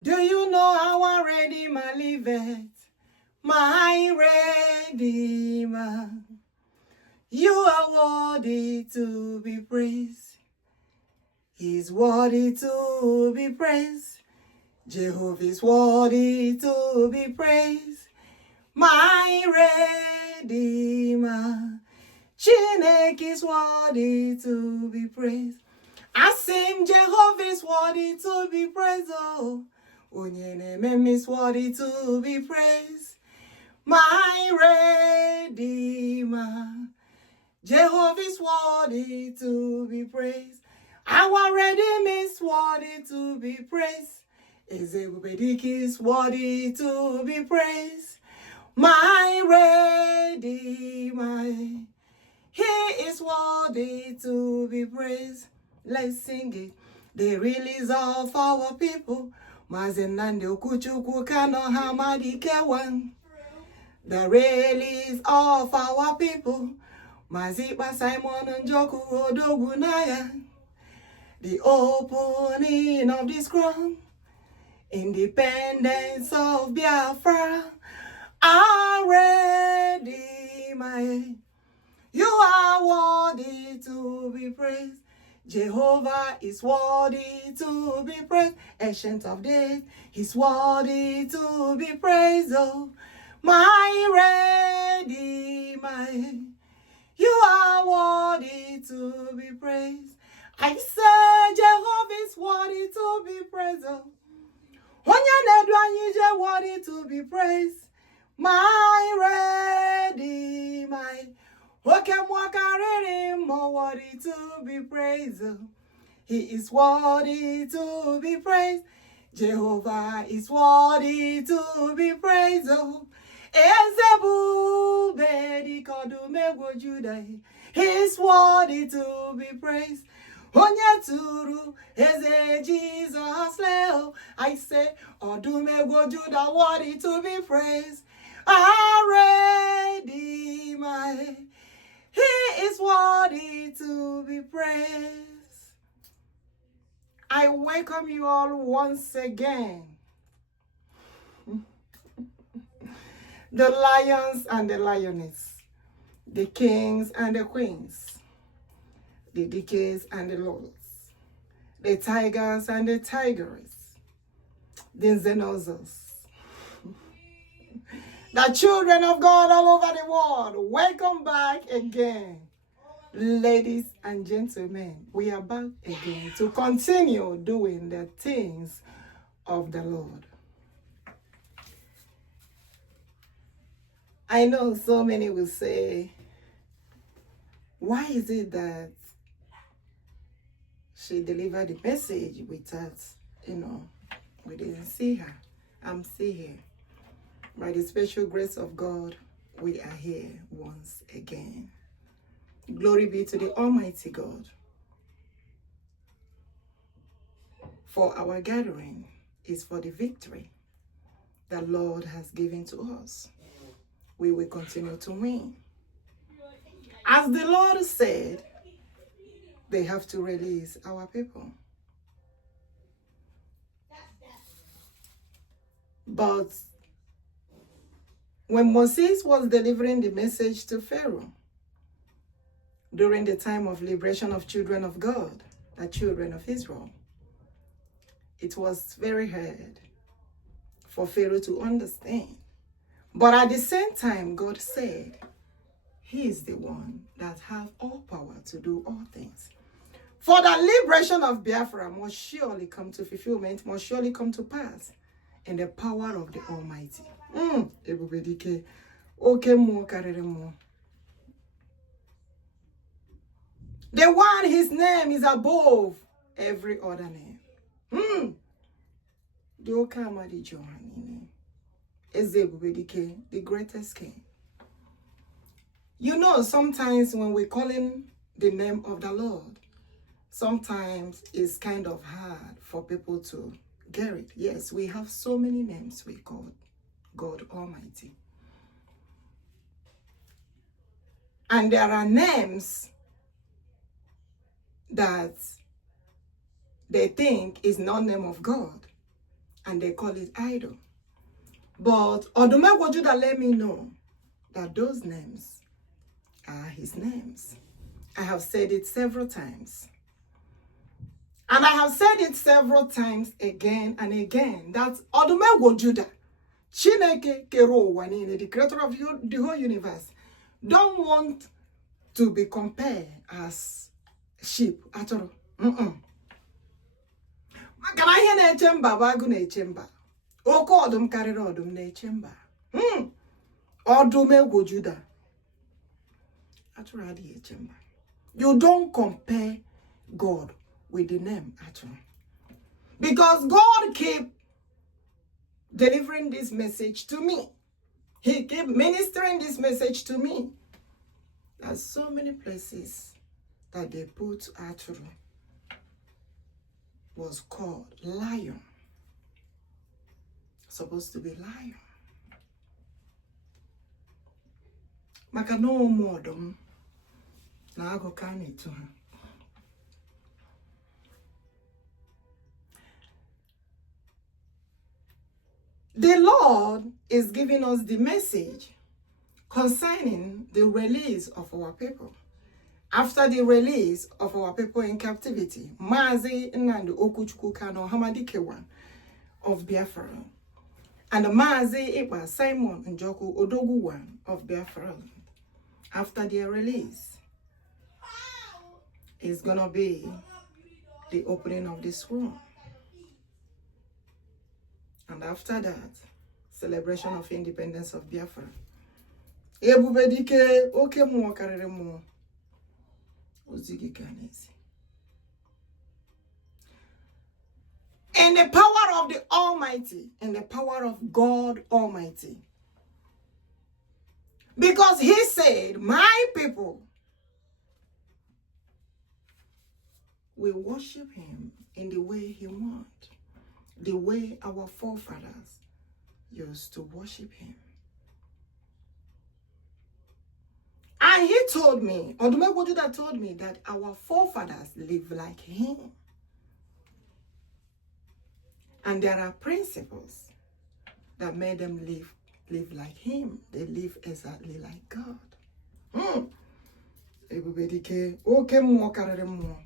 Do you know how Redeemer liveth? My Redeemer. You are worthy to be praised. He's worthy to be praised. Jehovah is worthy to be praised. My Redeemer. Chineke is worthy to be praised. I sing Jehovah is worthy to be praised. Oh, Onyeneme is worthy to be praised. My Redeemer. Jehovah is worthy to be praised. Our Redeemer is worthy to be praised. Ebubedike is worthy to be praised. My Redeemer. He is worthy to be praised. Let's sing it. The release of our people. Mesn NNAMDI KANU OHAMADIKE. The release of our people. MAZI Simon NJOKU ODOGWU Naya. The opening of this crown. Independence of Biafra. Our Redeemer. You are worthy to be praised. Jehovah is worthy to be praised. Ancient of days, he's worthy to be praised. Oh, my Redeemer. You are worthy to be praised. I say Jehovah is worthy to be praised. Oh, Onyenedwanyije worthy to be praised. My Redeemer. More worthy to be praised. He is worthy to be praised. Jehovah is worthy to be praised. Ebubedike. He is worthy to be praised. Onyeturu eze Jesus leo. I say, Odumegwo Judah worthy to be praised. Our Redeemer. He is worthy to be praised. I welcome you all once again. The lions and the lioness, the kings and the queens, the decades and the lords, the tigers and the tigers, the xenozos, the children of God all over the world. Welcome back again. Ladies and gentlemen, we are back again to continue doing the things of the Lord. I know so many will say, why is it that she delivered the message without, we didn't see her? I'm still here. By the special grace of God, we are here once again. Glory be to the Almighty God. For our gathering is for the victory the Lord has given to us. We will continue to win. As the Lord said, they have to release our people. But when Moses was delivering the message to Pharaoh, during the time of liberation of children of God, the children of Israel, it was very hard for Pharaoh to understand. But at the same time, God said, he is the one that has all power to do all things. For the liberation of Biafra must surely come to fulfillment, must surely come to pass in the power of the Almighty. Ebubedike, okay, more carry more. The one, his name is above every other name. The OHAMADIKE is Ebubedike, the greatest king. You know, sometimes when we're calling the name of the Lord, sometimes it's kind of hard for people to get it. Yes, we have so many names we call God Almighty. And there are names that they think is not name of God. and they call it idol. But Odumegwu Judah let me know that those names are his names. I have said it several times. And I have said it several times again and again that Odumegwu Judah, Chineke kero ụwa niile, the creator of the whole universe, don't want to be compared as sheep at all. Maka na ihe na-eche mba bụ agụ na-eche mba. Oke ọdụm karịrị ọdụm na-eche mba. Odumegwu Judah. Atụrụ adịghị eche mba. You don't compare God with the name at all. Because God keep delivering this message to me. He keep ministering this message to me. There's so many places that they put Aturu was called lion. Supposed to be lion. Maka no more dom na ago kani to her. The Lord is giving us the message concerning the release of our people. After the release of our people in captivity, MAZI and NNAMDI OHAMADIKE of Biafra, and the MAZI EKPA Simon NJOKU ODOGWU of BiafraLand. After their release, is gonna be the opening of this room. And after that, celebration of independence of Biafra. Ebubedike oke muo karere muo. Ozigi kanezi. In the power of the Almighty, in the power of God Almighty. Because he said, my people will worship him in the way he wants. The way our forefathers used to worship him. And he told me, Odumegwu Judah told me that our forefathers live like him. And there are principles that made them live like him. They live exactly like God. Ebubedike oke muo karere muo.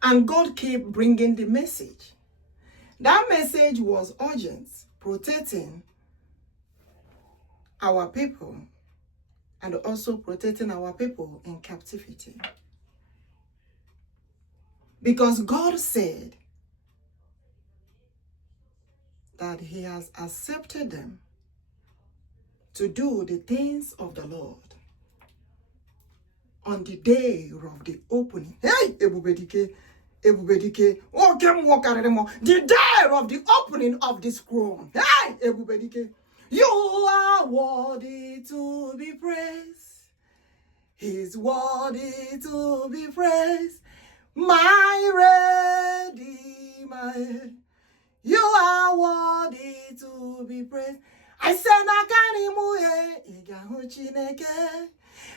And God kept bringing the message. That message was urgent, protecting our people and also protecting our people in captivity. Because God said that he has accepted them to do the things of the Lord on the day of the opening. Hey, Ebubedike. The day of the opening of this throne. Hey, Ebubedike. You are worthy to be praised. He's worthy to be praised. My Redeemer. You are worthy to be praised. I said, Nakanimuye, Igahu Chineke.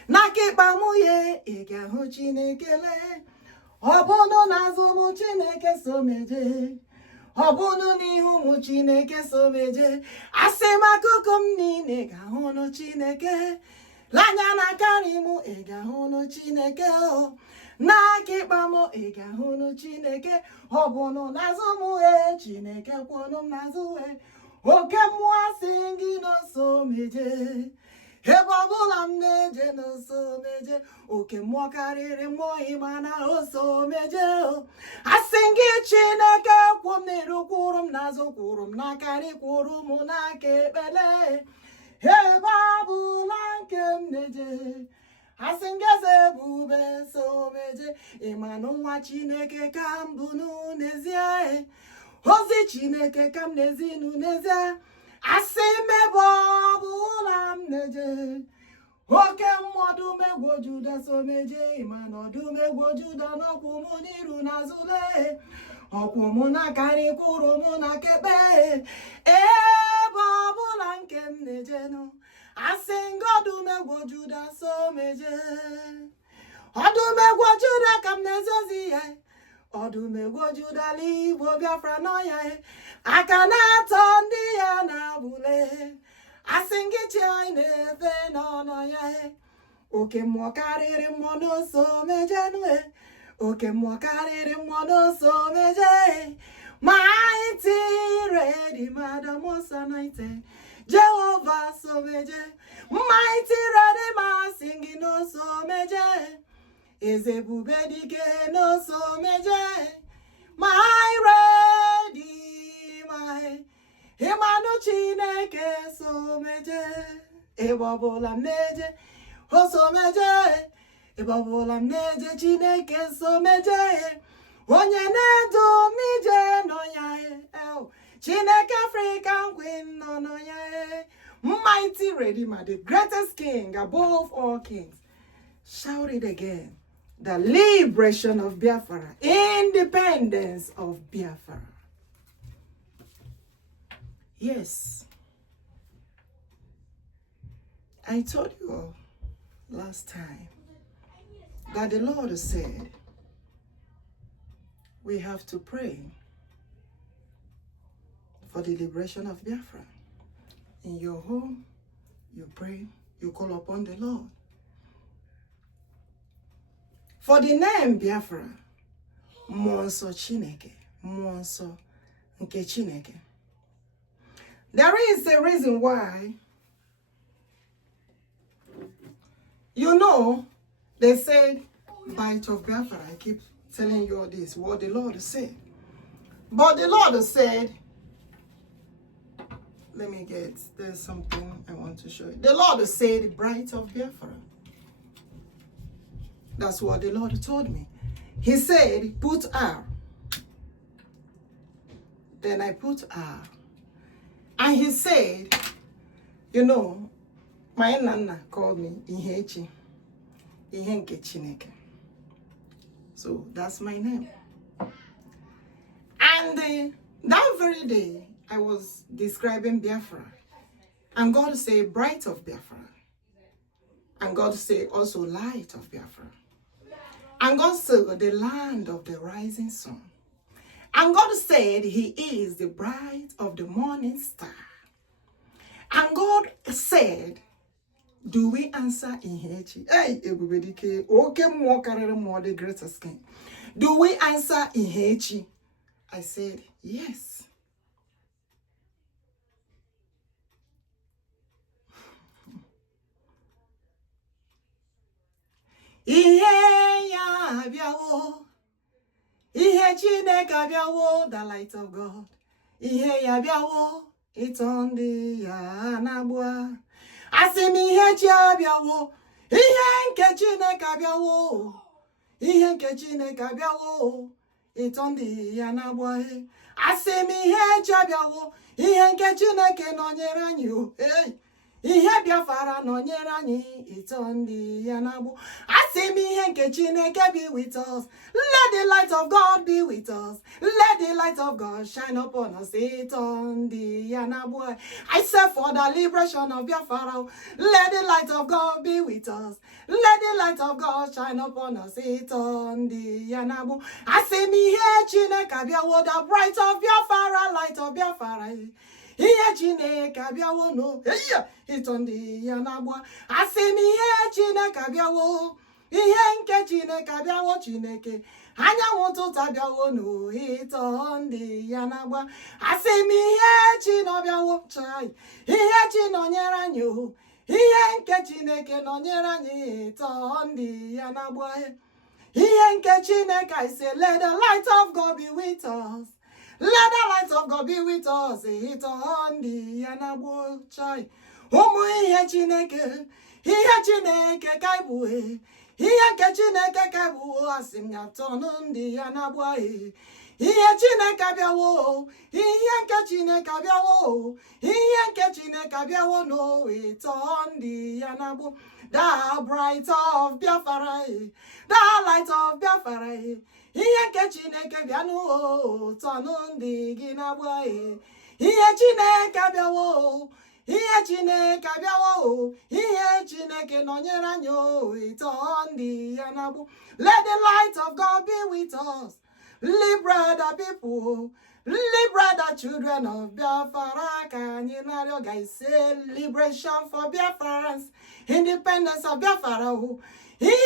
Nakipamuye, Igahu Chinekele. Obono nazumu Chineke someje. Obono nihumu Chineke someje. Asema kukum nine gahono Chineke. Lanya nakanimu egahono Chineke o. Nakipamo egahono Chineke. Obono nazumu Chineke kwono nazue. Oke mwa singi no someje. Hebabula mneje no someje. Oke mwa karere mo imana o someje. Asingi Chineke kwom niru kurum nazo kurum nakari kurum nakebele. Hebabula mneje. Asingeze bube someje. Imanu nwa Chineke kambunu nezie. Hozi Chineke kam nezinu nezie. Asime bobula mneje. Oke Odumegwu Judah someje. Iman Odumegwu Judah no kumuniru nazule. Okumu nakari kurumu nakebe. Bobula mneje no. Asing Odumegwu Judah someje. Odumegwu Judah kam nezoziye. Odumegwo Judali bo Biafra no ya akana ndi ya na bule asingi chine ve no ya oke mo kariri mono so mejenwe oke mo kariri mono so meje mighty ready madam osanaite Jehovah so meje mighty ready ma singing no so meje is ebubedike no so meje my ready my Umuchineke so meje ebobola neje o so meje ebobola neje Chineke so meje onye na-edo mije no ya Chineke African Queen no ya mighty Redeemer, the greatest king above all kings. Shout it again. The liberation of Biafra, independence of Biafra. Yes. I told you all last time that the Lord said we have to pray for the liberation of Biafra. In your home, you pray, you call upon the Lord. For the name Biafra, Monso Chineke, Monso nke Chineke. There is a reason why, you know, they said, bite of Biafra. I keep telling you all this, what the Lord said. But the Lord said, let me get, there's something I want to show you. The Lord said, bright of Biafra. That's what the Lord told me. He said, put R. Then I put R. And he said, you know, my nana called me Ihechi. Ihenke Chineke. So that's my name. And that very day, I was describing Biafra. And God said, bright of Biafra. And God said, also light of Biafra. And God said, the land of the rising sun. And God said, he is the bright of the morning star. And God said, do we answer in Hechi? Hey, ebubedike, oke mo karere mo the greatest king. Do we answer in Hechi? I said, yes. Ihe ya biawo, ihe Chineke biawo, the light of God. Ihe ya biawo, itondi ya nabua. Asimi ihe chi biawo, ihe nke Chineke biawo, ihe nke Chineke biawo, itondi ya nabua. Asimi ihe chi biawo, ihe nke Chineke nonyere anyi. Hey. Ihe Biafra no nyere anyị ito ndị ya na-agbụ. Asị m ihe nke Chineke be with us. Let the light of God be with us. Let the light of God shine upon us. Ito ndị ya na-agbụ. I say for the liberation of Biafra. Let the light of God be with us. Let the light of God shine upon us. Ito ndị ya na-agbụ. Asị m ihe Chineke bịawo, the bright of Biafra, light of Biafra. Ihe Chineke abịawo no itondi ya na-agba. Asị m ihe Chineke abịawo, ihe nke Chineke abịawo Chineke. Anyanwụ ụtụtụ abịawo no itondi ya na-agba. Asị m ihe Chineke abịawo chai. Ihe Chineke nọnyere anyị o. Ihe nke Chineke nọnyere anyị itondi ya na-agba. Ihe nke Chineke I say let the light of God be with us. Let the light of God be with us. Ito ndị ya na-agbo chai. Ụmụ ihe Chineke, ihe Chineke ka ibu ihe nke Chineke ka ibu asị m ya tọnụ ndị ya na-agbo ihe Chineke abịawo, ihe nke Chineke abịawo, ihe nke Chineke abịawo no ito ndị ya na-agbo. The bright of Biafra, the light of Biafra. Ihe nke Chineke bịanụ tọnụ ndị gị na-agba. Ihe Chineke abịawo, ihe Chineke abịawo, ihe Chineke nọnyere anyị ito ndị ya na-agbụ. Let the light of God be with us. Libera the people. Libera the children of Biafra. Can you not guys say liberation for Biafrans? Independence of Biafra. Let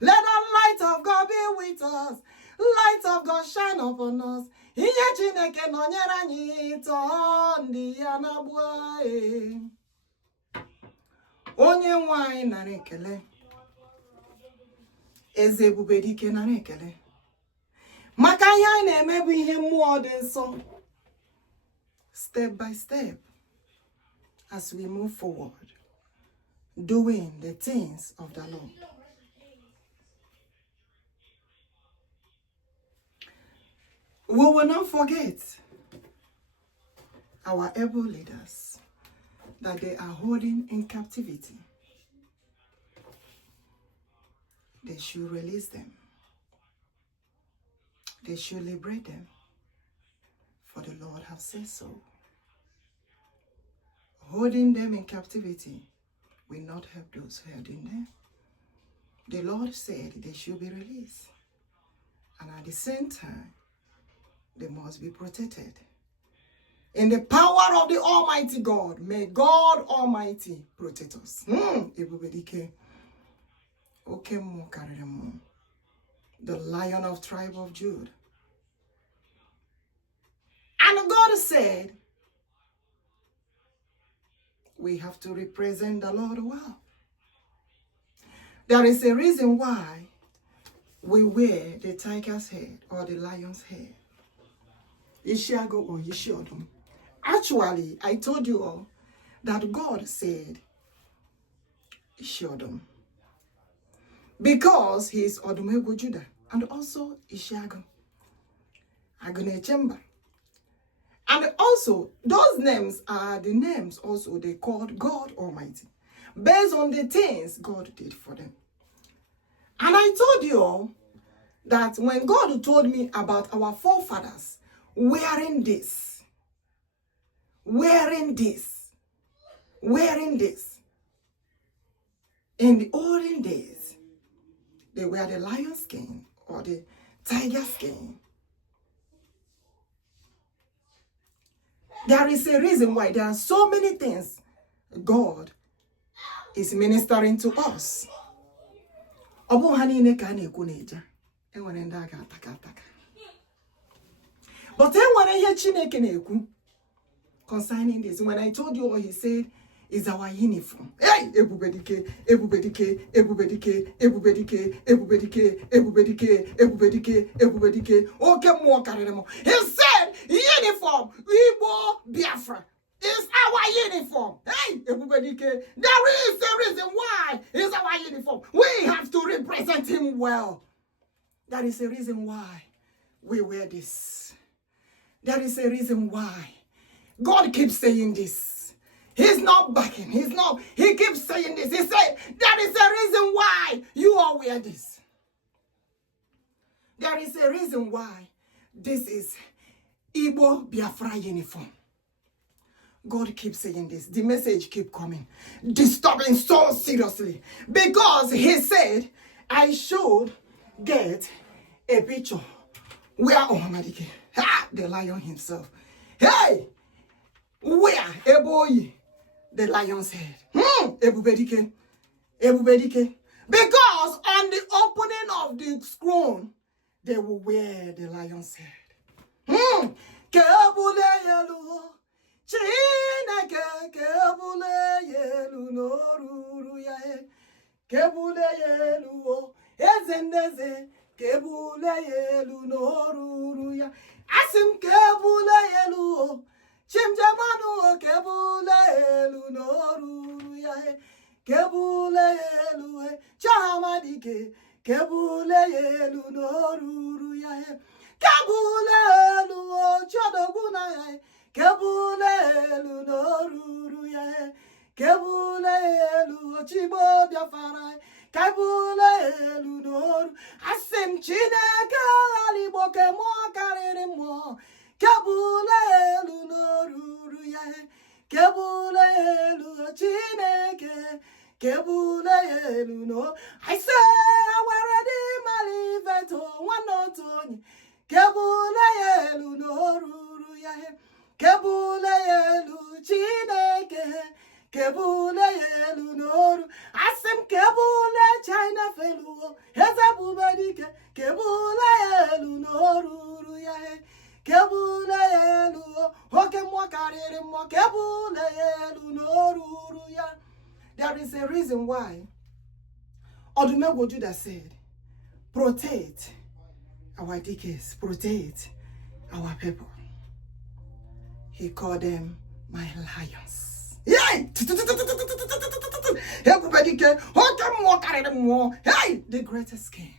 the light of God be with us. Light of God shine upon us. Onye nwanyị nara ekele. Eze ebubedike nara ekele. Maka ihe anyị na-eme bụ ihe mmụọ dị nsọ. Step by step, as we move forward, doing the things of the Lord. We will not forget our able leaders that they are holding in captivity. They should release them. They should liberate them, for the Lord has said so. Holding them in captivity will not help those holding them. The Lord said they should be released, and at the same time, they must be protected. In the power of the Almighty God, may God Almighty protect us. Ebubedike, the Lion of tribe of Judah. And God said, we have to represent the Lord well. There is a reason why we wear the tiger's head or the lion's head. Ishiago or Yishiodum. Actually, I told you all that God said Ishiodum, because he is Odumego Judah and also Ishiago, Agone Chemba. And also, those names are the names also they called God Almighty, based on the things God did for them. And I told you all that when God told me about our forefathers wearing this, in the olden days, they wear the lion skin or the tiger skin. There is a reason why there are so many things God is ministering to us. But concerning this, when I told you all, he said, is our uniform. Hey, ebubedike, ebubedike, ebubedike, ebubedike, ebubedike, ebubedike, ebubedike, ebubedike. Okay, more karemo. He said, uniform, Igbo Biafra is our uniform. Hey, ebubedike. There is a reason why it's our uniform. We have to represent him well. That is a reason why we wear this. There is a reason why God keeps saying this. He's not backing. He keeps saying this. He said, there is a reason why you all wear this. There is a reason why this is Igbo Biafra uniform. God keeps saying this. The message keeps coming, disturbing so seriously. Because he said, I should get a picture where OHAMADIKE, the lion himself, hey, where a boy, the lion's head. Ebubedike. Ebubedike. Because on the opening of the scroll, they will wear the lion's head. Kebule yelu. Chineke kebule yelu noruru ya. Kebule yelu. Ezendeze kebule yelu noruru ya. Asim kebule yelu. Chimjamanu kebule elu noruru ya kebule elu chahamadike kebule elu noruru ya kebule elu chodoguna ya kebule elu noruru ya kebule elu chibo biafara kebule elu noru asim Chineke alibo kemo kariri mo kebule elu noruru ya kebule elu Chineke kebule yelu no. I say I already maliveto one not only. Kebule yelu no ruru ya he. Kebule yelu Chineke. Kebule yelu no ru. Asem kebule China felu. Heza bubedike. Kebule yelu no ruru ya he. Kebule yelu. Hoke mwa karere mwa. Kebule yelu no ruru ya. There is a reason why Odumegwu Judah said, protect our dikes, protect our people. He called them my lions. Yay! Hey! The greatest king.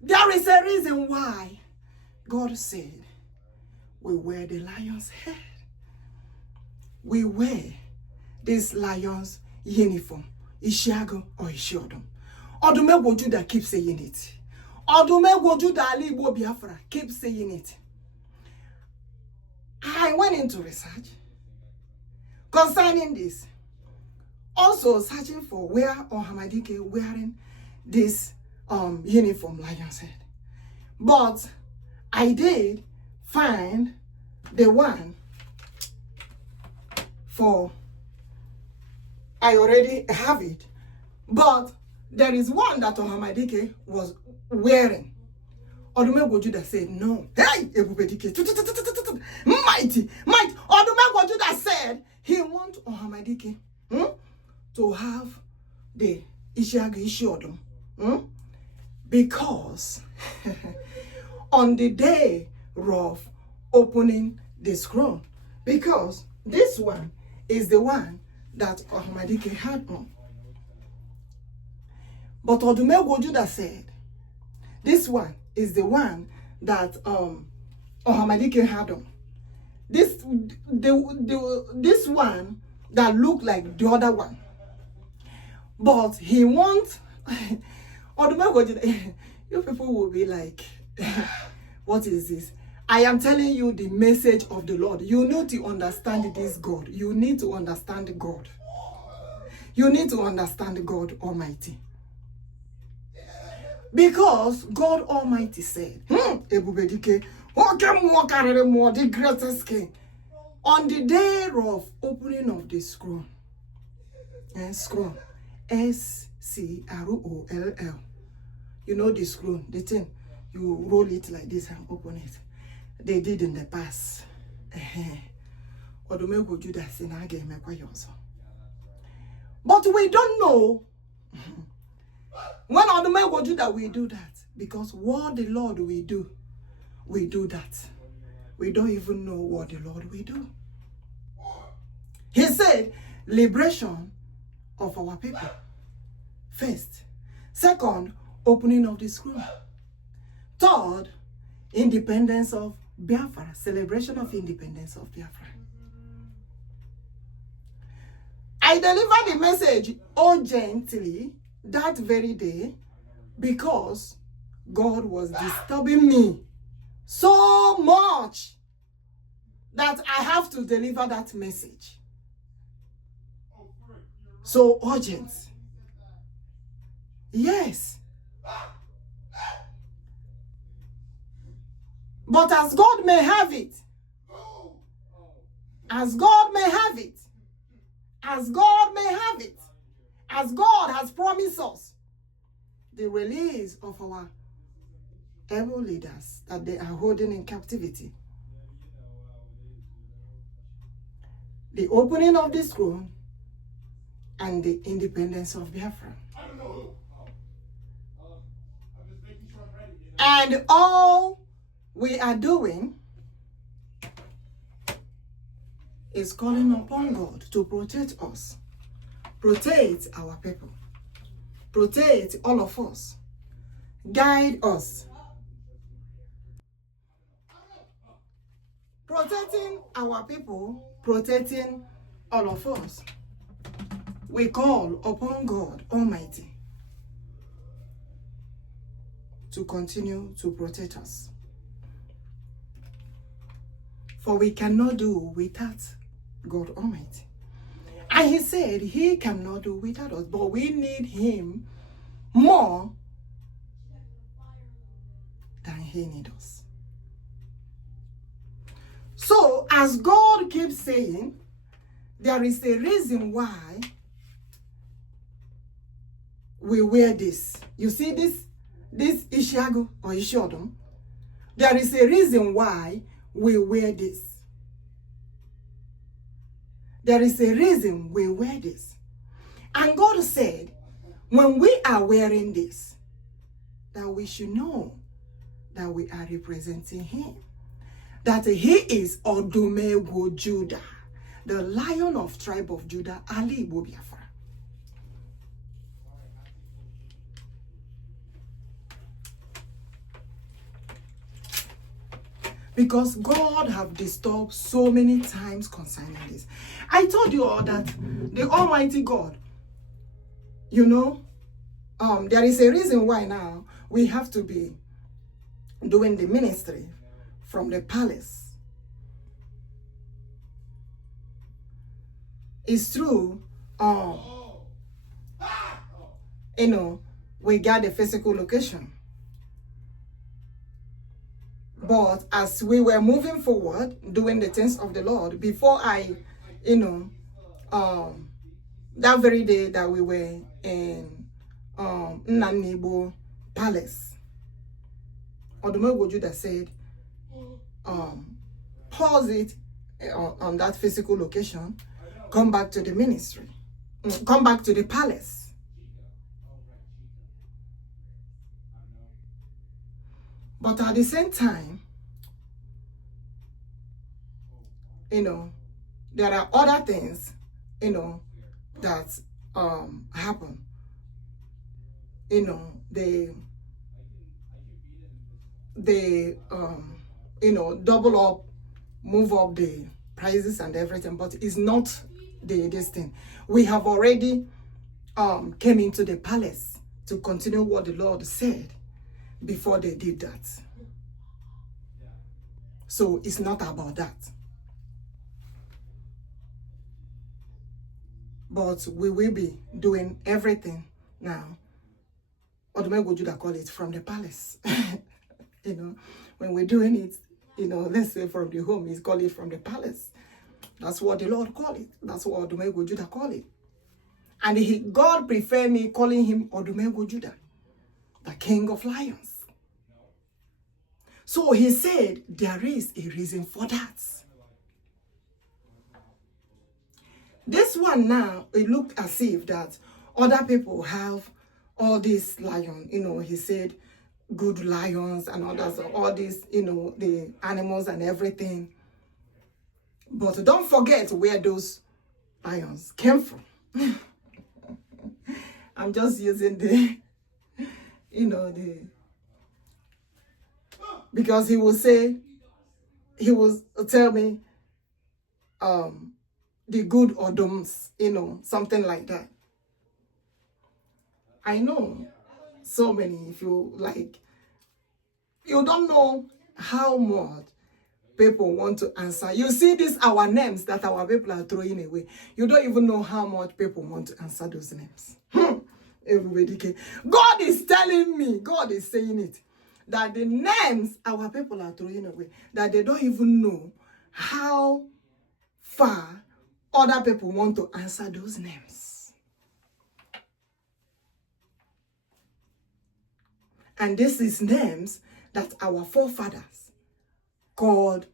There is a reason why God said, we wear the lion's head. We wear this lion's uniform, Ishiago or Ishiodom. Odumegwu Judah keeps saying it. Odumegwu Judah Ali Igbo Biafra keeps saying it. I went into research concerning this. Also searching for where OHAMADIKE wearing this uniform lion's head. But I did find the one for I already have it, but there is one that OHAMADIKE was wearing. Odumegwu Judah said, no. Hey, ebubedike. Mighty. Odumegwu Judah said he wants OHAMADIKE to have the Ishiodom. Because on the day of opening the scroll, because this one is the one that OHAMADIKE had on. But Odumegwu Judah said, this one is the one that OHAMADIKE had on. This one that looked like the other one. But he wants Odumegwu Judah. You people will be like, what is this? I am telling you the message of the Lord. You need to understand this God. You need to understand God. You need to understand God Almighty. Because God Almighty said, ebubedike, the greatest king, on the day of opening of the scroll, scroll, S-C-R-O-L-L. You know the scroll, the thing, you roll it like this and open it. They did in the past. Odumegwu Judah said, but we don't know when Odumegwu Judah will do that. Because what the Lord will do, we do that. We don't even know what the Lord will do. He said, liberation of our people. First. Second, opening of the scroll. Third, independence of Biafra, celebration of independence of Biafra. I delivered the message urgently that very day because God was disturbing me so much that I have to deliver that message. So urgent. Yes. But as God may have it, as God may have it, as God may have it, as God has promised us, the release of our able leaders that they are holding in captivity, the opening of the scroll, and the independence of Biafra. And all we are doing is calling upon God to protect us, protect our people, protect all of us, guide us, protecting our people, protecting all of us. We call upon God Almighty to continue to protect us. For we cannot do without God Almighty. And he said he cannot do without us, but we need him more than he needs us. So as God keeps saying, there is a reason why we wear this. You see this Ishiago or Ishodom? There is a reason why we wear this. There is a reason we wear this. And God said, when we are wearing this, that we should know that we are representing him. That he is Odumegwu Judah, the Lion of tribe of Judah, Ali Biafra. Because God have disturbed so many times concerning this. I told you all that the Almighty God, you know, there is a reason why now we have to be doing the ministry from the palace. It's true, you know, we got the physical location. But as we were moving forward, doing the things of the Lord, before I, you know, that very day that we were in NNAMDI palace, Odumegwu Judah said, pause it on that physical location, come back to the ministry, come back to the palace. But at the same time, you know, there are other things, you know, that happen. You know, they you know, double up, move up the prices and everything, but it's not this thing. We have already came into the palace to continue what the Lord said before they did that. So it's not about that. But we will be doing everything now. Odumegwu Judah call it from the palace. You know, when we're doing it, you know, let's say from the home, he's called it from the palace. That's what the Lord call it. That's what Odumegwu Judah call it. And God preferred me calling him Odumegwu Judah, the King of Lions. So he said there is a reason for that. This one now, it looked as if that other people have all these lions, you know, he said good lions and others, all these, you know, the animals and everything. But don't forget where those lions came from. I'm just using the, you know, because he will say, he will tell me, the good Odoms, you know, something like that. I know so many, if you like, you don't know how much people want to answer. You see these our names that our people are throwing away. You don't even know how much people want to answer those names. Ebubedike. God is telling me, God is saying it, that the names our people are throwing away, that they don't even know how far other people want to answer those names. And this is names that our forefathers called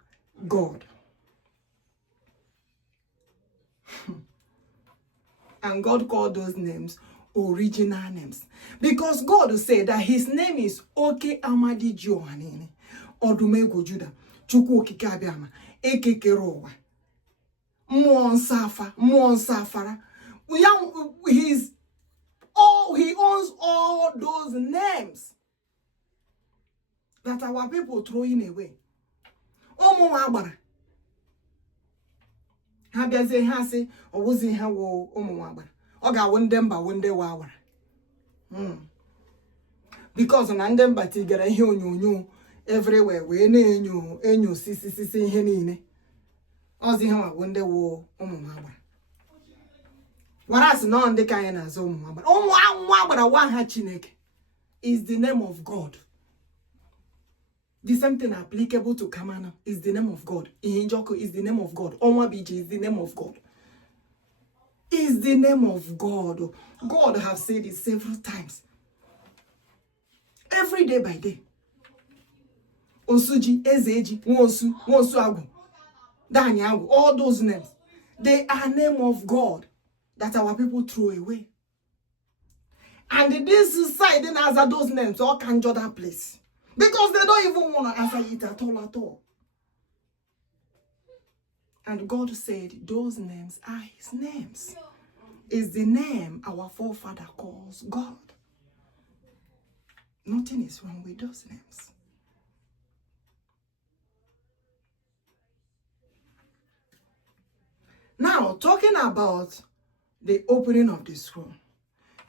God. And God called those names original names. Because God said that his name is Okeamadi Johanini, Odumegwu Judah, Chukwuokikeabiama, Ekekerowa, Muonsafara. He owns all those names that our people throwing away. Omuwagbara. Ha biazie ha si owozi ha wo omuwagbara. Oga wondemba wonde wawara. Because on andemba tigara ihe onyonyo everywhere we na-enyo sisi ihe niile. Ozi ha wonde wo omuwagbara. Whereas none the kind as Umuchineke is the name of God. The same thing applicable to Kamana is the name of God. NJOKU is the name of God. Onwabiji is the name of God. Is the name of God. God have said it several times. Every day by day. Osuji, Ezeji, Wonsu, Agu, Danyagu, all those names. They are name of God that our people throw away. And this society answer those names all conjure that place. Because they don't even want to answer it at all. And God said those names are his names. Is the name our forefather calls God. Nothing is wrong with those names. Now, talking about the opening of the scroll.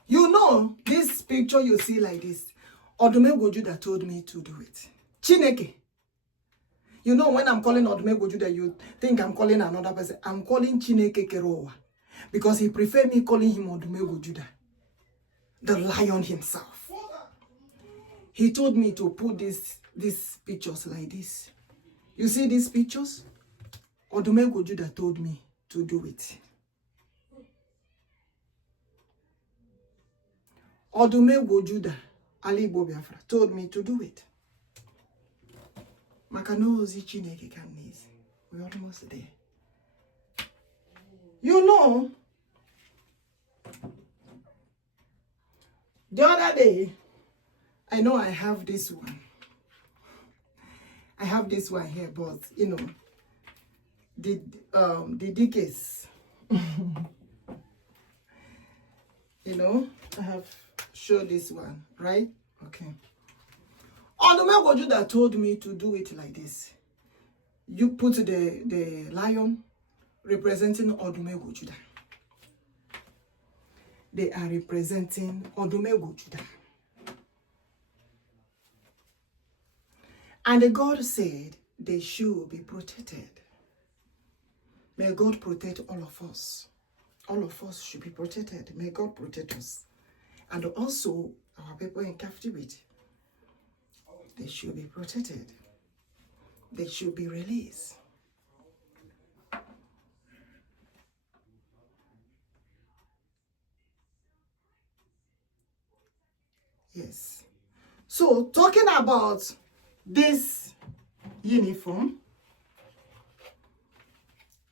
You know, this picture you see like this, Odumegwu that told me to do it. Chineke. You know, when I'm calling Odumegwu that you think I'm calling another person. I'm calling Chineke Kerowa. Because he preferred me calling him Odumegwu, the lion himself. He told me to put these pictures like this. You see these pictures? Odumegwu that told me to do it. Odumegwu Ali Biafra told me to do it. Makanozi Chineke Kanese. We're almost there. You know, the other day, I know I have this one. I have this one here, but you know, the decades. You know, I have showed this one, right? Okay. Odumegwu that told me to do it like this. You put the lion representing Odumegwu. They are representing Odumegwu. And God said they should be protected. May God protect all of us. All of us should be protected. May God protect us. And also our people in captivity. They should be protected. They should be released. Yes. So, talking about this uniform,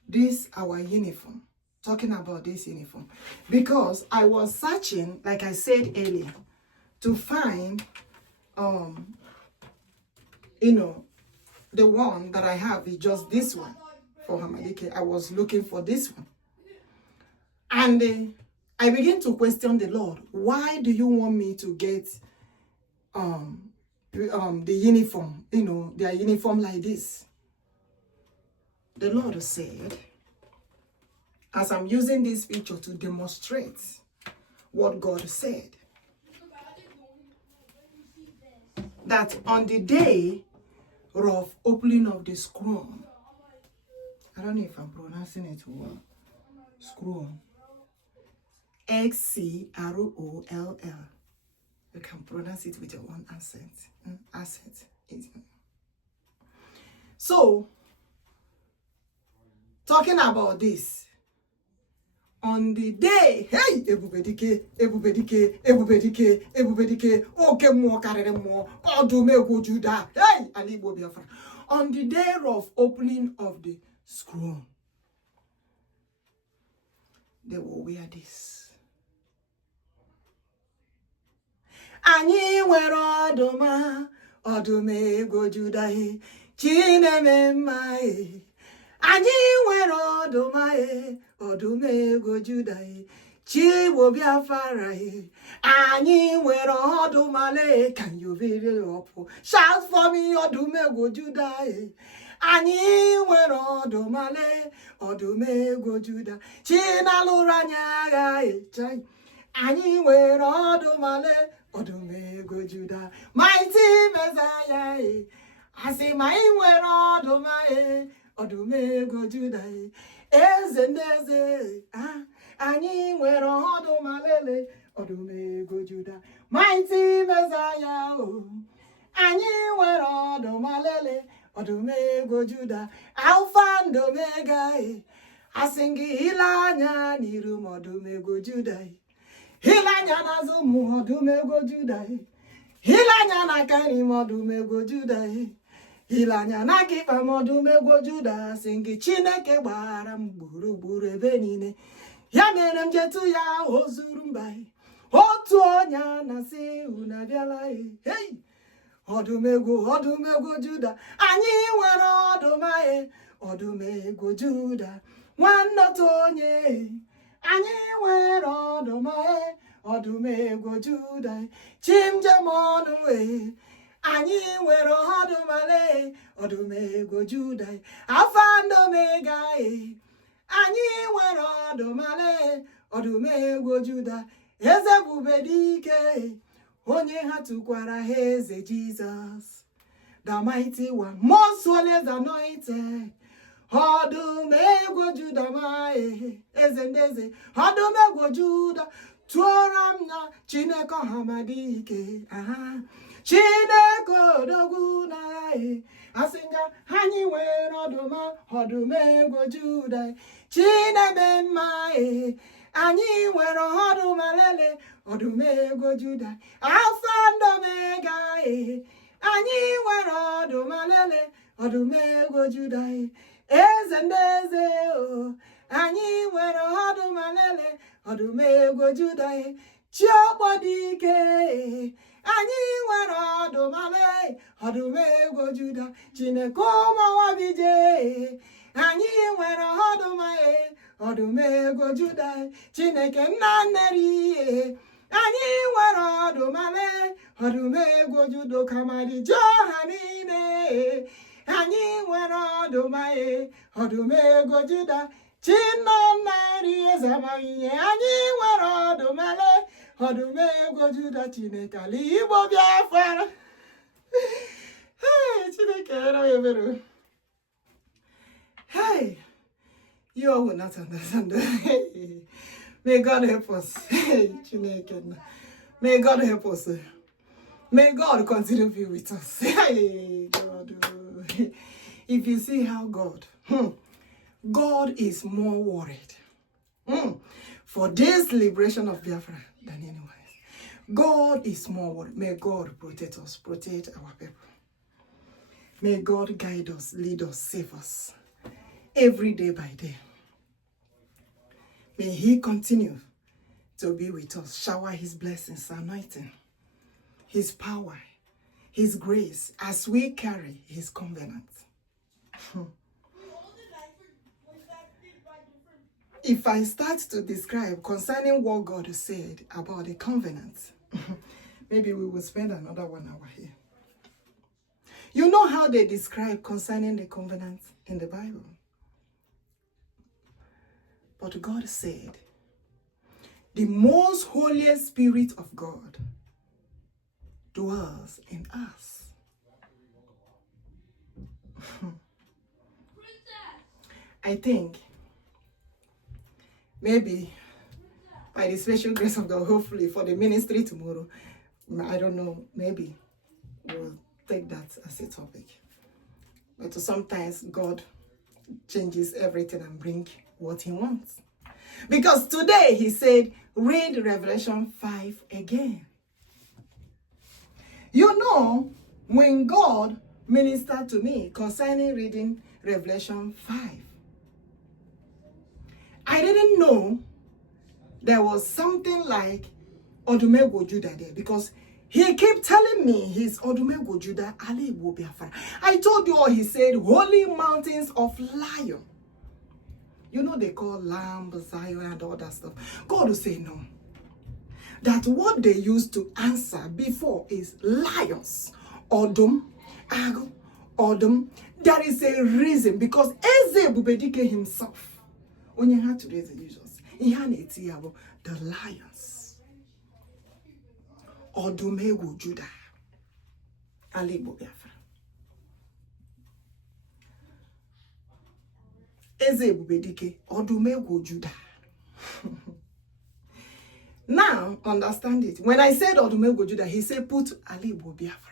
this our uniform, talking about this uniform, because I was searching, like I said earlier, to find, you know, the one that I have is just this one for OHAMADIKE. I was looking for this one. And I began to question the Lord. Why do you want me to get the uniform, you know, their uniform like this? The Lord said, as I'm using this picture to demonstrate what God said, that on the day of opening of the scroll, I don't know if I'm pronouncing it well, scroll, Xcroll. You can pronounce it with your one accent. So, talking about this, on the day, hey, ebubedike, okay, more, carry more, Odumegwu Judah, hey, Ali Biafra. On the day of opening of the scroll, they will wear this. Anyị nwere ọdụma, Odumegwu Judah, Chineme mma. Anyị nwere ọdụma, Odumegwu Judah, Biafra. Anyị nwere ọdụma, can you read it up? Shout for me, Odumegwu Judah. Anyị nwere ọdụma, Odumegwu Judah, Chinalụrụ anyị agha. Anyị nwere ọdụma, Odumegwu Judah, mighty Messiah. I say, my nwere ọdụma, Odumegwu Judah, eze ndeze, Anyị nwere ọdụmalele, ọdụmego Juda. Mighty Messiah, oh. Anyị nwere ọdụmalele, ọdụmego Juda. Alpha and Omega, asị gị ile anya n'iru m ọdụmego Juda. Ile anya n'azụ m ọdụmego Juda. Ile anya n'aka nri m ọdụmego Juda. Ile anya n'aka ịkpa m ọdụmego Juda. Asị gị Chineke gbara m gburugburu ebe niile. Ya mere m jetu ya o zuru mba. Otu onye na-asị unu abịala. Hey! Ọdụmego Juda. Anyị nwere ọdụm, ọdụmego Juda. Nwanne otu onye. Anyị nwere ọdụm, ọdụmego Juda. Chimjemọnụ, anyị nwere ọdụm, ọdụmego Juda. Alpha and Omega, anyị nwere ọdụm, ọdụmego Juda. Eze ebubedike, onye ha tụkwara ha eze Jesus, the mighty one, most holy anointed. Ọdụmego Juda ma eze ndeze, ọdụmego Juda. Tụọra m na Chineke OHAMADIKE, Chineke ODOGWU na asị nga anyị nwere ọdụmego Juda. Chineme mma, anyị nwere ọdụmalele, ọdụmego Juda. Alpha and Omega, anyị nwere ọdụmalele, ọdụmego Juda. Eze ndeze, anyị nwere ọdụmalele, ọdụmego Juda. Chiokpodike, anyị nwere ọdụmalele, ọdụmego Juda. Chineke ụmụnwabije, anyị nwere ọdụmego Juda. Chineke nna nneri, anyị nwere ọdụmego Juda. Kamadi Joha niile, anyị nwere ọdụmego Juda. Chinnannari ezamaghị, anyị nwere ọdụmego Juda. Chineke ala Igbo Biafra. Hey, Chineke ebere. Hey, you all will not understand. May God help us. Hey, Chineke. May God help us. May God continue to be with us. Hey, God. If you see how God is more worried for this liberation of Biafra than anyone else. God is more worried. May God protect us, protect our people. May God guide us, lead us, save us every day by day. May He continue to be with us, shower His blessings, anointing, His power, His grace as we carry His covenant. If I start to describe concerning what God said about the covenant, maybe we will spend another 1 hour here. You know how they describe concerning the covenant in the Bible? But God said, the most holiest Spirit of God dwells in us. I think maybe by the special grace of God, hopefully for the ministry tomorrow, I don't know, maybe we'll take that as a topic. But sometimes God changes everything and brings what He wants. Because today He said, read Revelation 5 again. You know, when God ministered to me concerning reading Revelation 5, I didn't know there was something like Odumego Judah there, because He kept telling me His Odumego Judah Ali Biafra. I told you all He said, holy mountains of lion. You know they call lamb, Zion, and all that stuff. God will say no. That what they used to answer before is lions, Odum, Ago, Odum. There is a reason, because Eze Bubedike himself, when you had to raise the usuals, he had the lions. Odumego Judah. Ali Biafra. Eze Bubedike, Odumego Judah. Now, understand it. When I said Odumegwu Judah, he said, put Ali Igbo Biafra.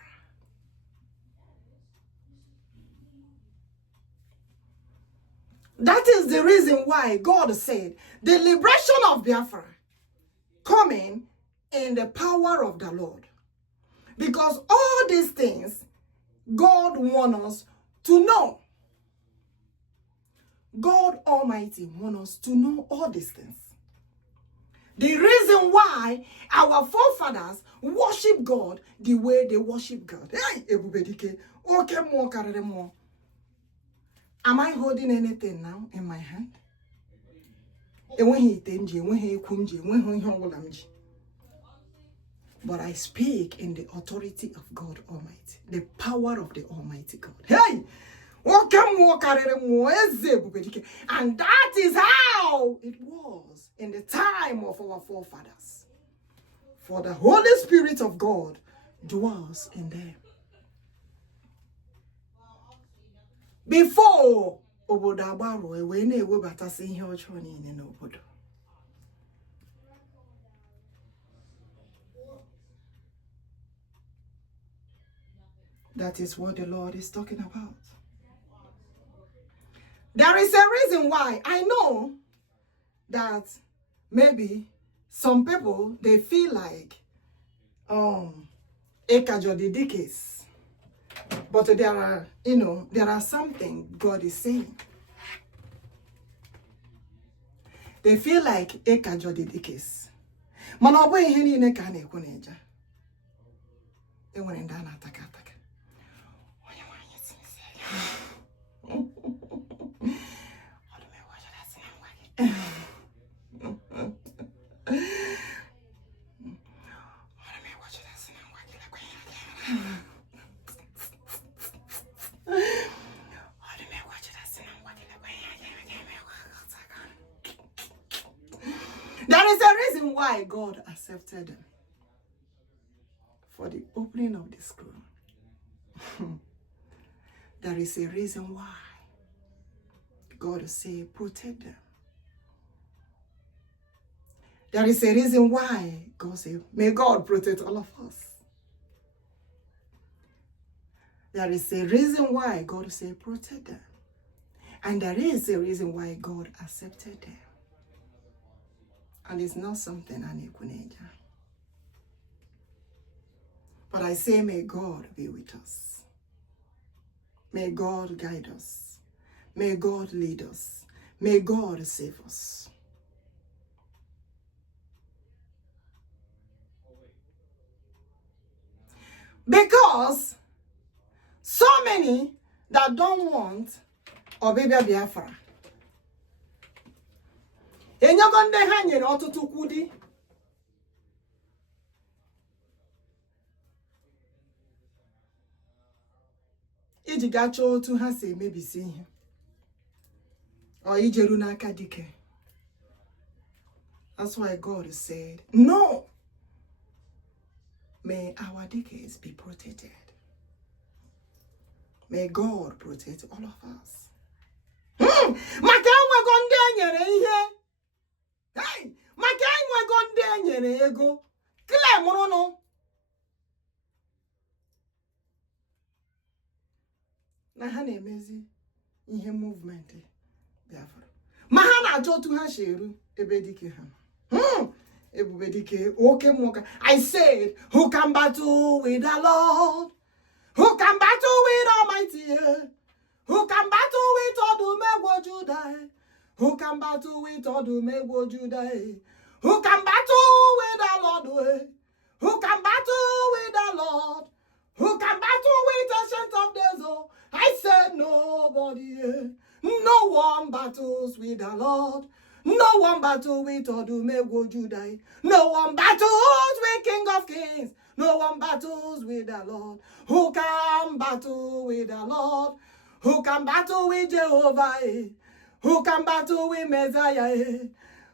That is the reason why God said the liberation of Biafra coming in the power of the Lord. Because all these things, God wants us to know. God Almighty wants us to know all these things. The reason why our forefathers worship God the way they worship God. Hey, ebubedike, okay, more, carry more. Am I holding anything now in my hand? But I speak in the authority of God Almighty, the power of the Almighty God. Hey! And that is how it was in the time of our forefathers. For the Holy Spirit of God dwells in them. Before obodo agbaro ewe na-ewebatasi ihe ọjọọ niile n'obodo. That is what the Lord is talking about. There is a reason why. I know that maybe some people, they feel like ekajodidikes. But there are, there are something God is saying. They feel like ekajodidikes. Manobo iheni ne ka na-ekwu n'eja. E nwere ndị a na-ataka ataka. Onye nwanyị tinise. There is a reason why God accepted them for the opening of the scroll. There is a reason why God said, protect them. There is a reason why God said, may God protect all of us. There is a reason why God said, protect them. And there is a reason why God accepted them. And it's not something anekuneja. But I say, may God be with us. May God guide us. May God lead us. May God save us. Because so many that don't want Obibia Biafra. Enyogonde hanyere ọtụtụ kwudi. Iji gacho otu ha si emebisi ihe. Or ijeru n'aka dike. That's why God said, no. May our decades be protected. May God protect all of us. Maka enwego ndị enyere ihe. Hey, maka enwego ndị enyere ego. Kile mụrụ nụ. Na ha na-emezi ihe movement Biafra. Ma ha na-ajụ otu ha si eru ebe dike ha. Ebubedike, okay, moka. I said, who can battle with the Lord? Who can battle with Almighty? Who can battle with Odumegwu Judah? Who can battle with Odumegwu Judah? Who can battle with the Lord? Who can battle with the Lord? Who can battle with the Ancient of Days? I said, nobody. No one battles with the Lord. No one battle with Odumegwu Judah. No one battles with King of Kings. No one battles with the Lord. Who can battle with the Lord? Who can battle with Jehovah? Who can battle with Messiah?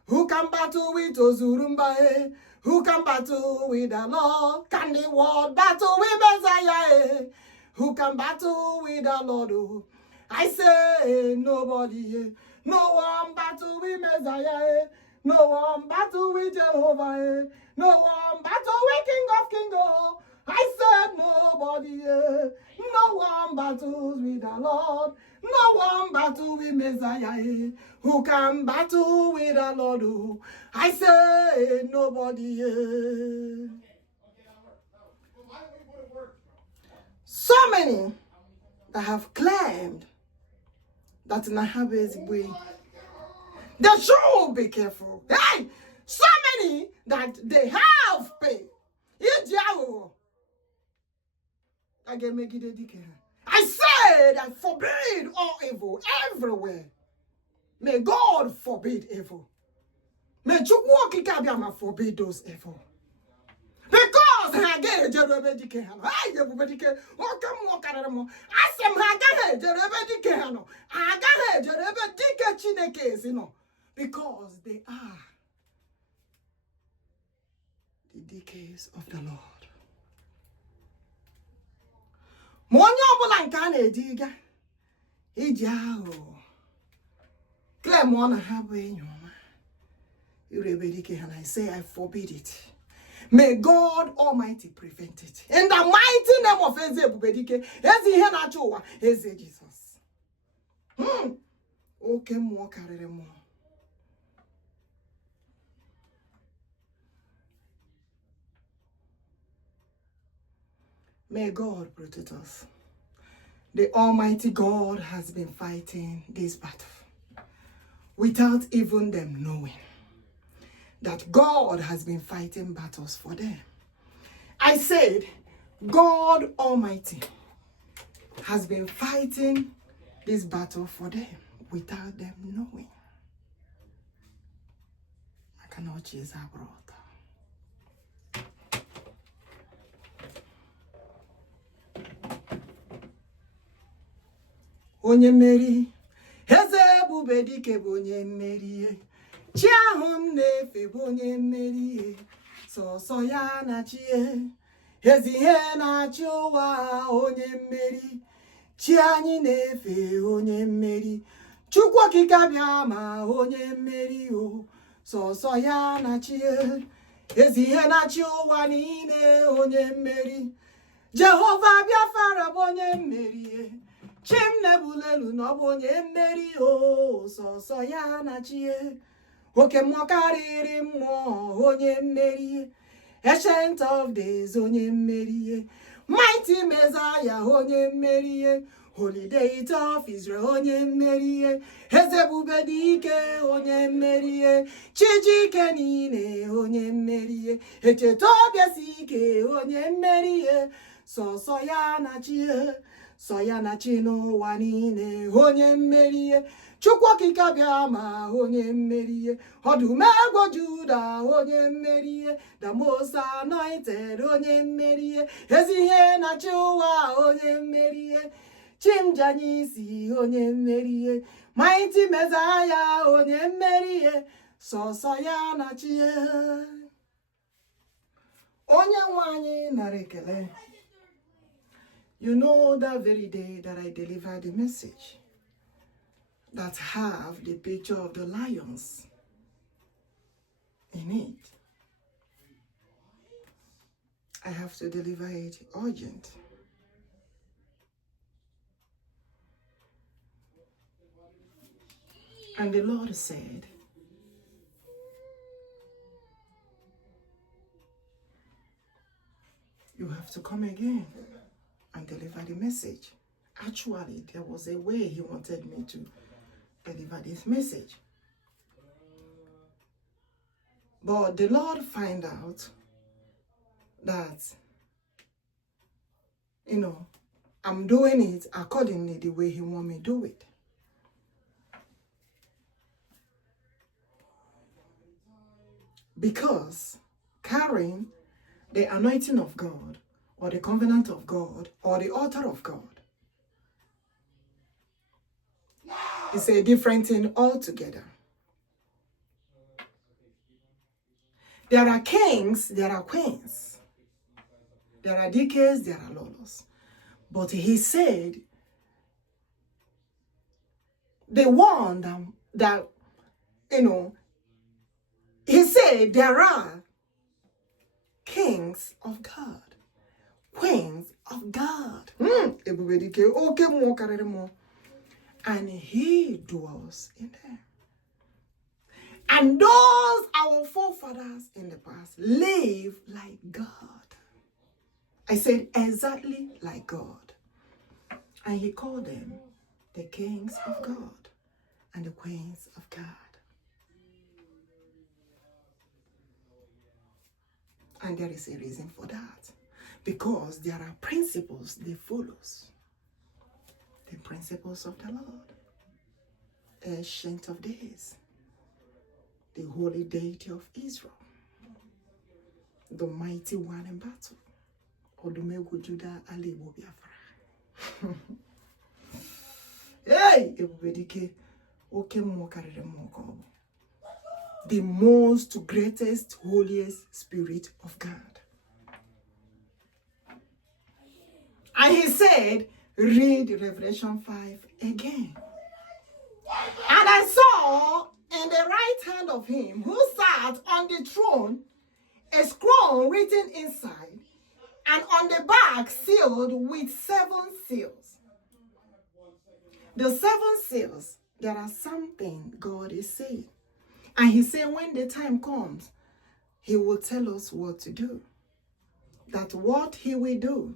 Who can battle with Ozurumba? Who can battle with the Lord? Can the world battle with Messiah? Who can battle with the Lord? I say nobody. No one battle with Messiah. No one battle with Jehovah, eh. No one battle with King of Kings, oh. I said nobody, eh. No one battles with the Lord. No one battle with Messiah, eh. Who can battle with the Lord? Oh. I say nobody, eh. So many that have claimed that Nahab is way. They should be careful. Hey, so many that they have paid. I said I forbid all evil everywhere. May God forbid evil. May Chukwuokikeabiama forbid those evil. Because ebubedike ebubedike because they are the decays of the Lord. And I say I forbid it. May God Almighty prevent it. In the mighty name of ebubedike, Jesus. Okay, more carry more. May God protect us. The Almighty God has been fighting this battle without even them knowing that God has been fighting battles for them. I said, God Almighty has been fighting this battle for them without them knowing. I cannot chase our brother. Onye mmeri, eze ebubedike bụ onye mmeri. Chi ahụ m na-efe bụ onye mmeri. Sọsọ ya na-achị ezi ihe na-achị ụwa onye mmeri. Chi anyị na-efe onye mmeri. Chukwuokikeabiama onye mmeri o. Sọsọ ya na-achị ezi ihe na-achị ụwa niile onye mmeri. Jehova Biafra bụ onye mmeri. Chim nebulelu n'ọbụ onye mmeri o. Sọsọ ya na-achị oke mmụọ karịrị mmụọ onye mmeri. Ancient of days onye mmeri. Mighty Messiah onye mmeri. Holy Deity of Israel onye mmeri. Eze ebubedike onye mmeri. Chijike niile onye mmeri. Echeta obiasi ike onye mmeri. Sọsọ ya na-achị sọ ya na-achị n'ụwa niile onye mmeri. Chukwuokikeabiama onye mmeri. Ọdụm egwu Juda onye mmeri. The most anointed onye mmeri. Ezi ihe na-achị ụwa onye mmeri. Chimjanisi onye mmeri. Mighty Messiah onye mmeri. Sọsọ ya na-achị onye nwe anyị nara ekele. You know that very day that I delivered the message that have the picture of the lions in it. I have to deliver it urgent. And the Lord said, you have to come again and deliver the message. Actually, there was a way he wanted me to deliver this message. But the Lord find out that, I'm doing it accordingly the way he want me to do it. Because carrying the anointing of God, or the covenant of God, or the altar of God, it's a different thing altogether. There are kings, there are queens. There are deacons, there are lords. But he said, the one that said there are kings of God, queens of God. Ebubedike, okay, more carry more. And he dwells in them. And those our forefathers in the past live like God. I said exactly like God. And he called them the kings of God and the queens of God. And there is a reason for that. Because there are principles they follow. The principles of the Lord. Ancient of Days. The holy deity of Israel. The mighty one in battle. Odumegu Judah Alebo Biafra. Hey! Ebubedike. Okay, more carry more. The most greatest, holiest spirit of God. And he said, read Revelation 5 again. And I saw in the right hand of him who sat on the throne a scroll written inside, and on the back sealed with 7 seals. The 7 seals, there are something God is saying. And he said when the time comes, he will tell us what to do. That what he will do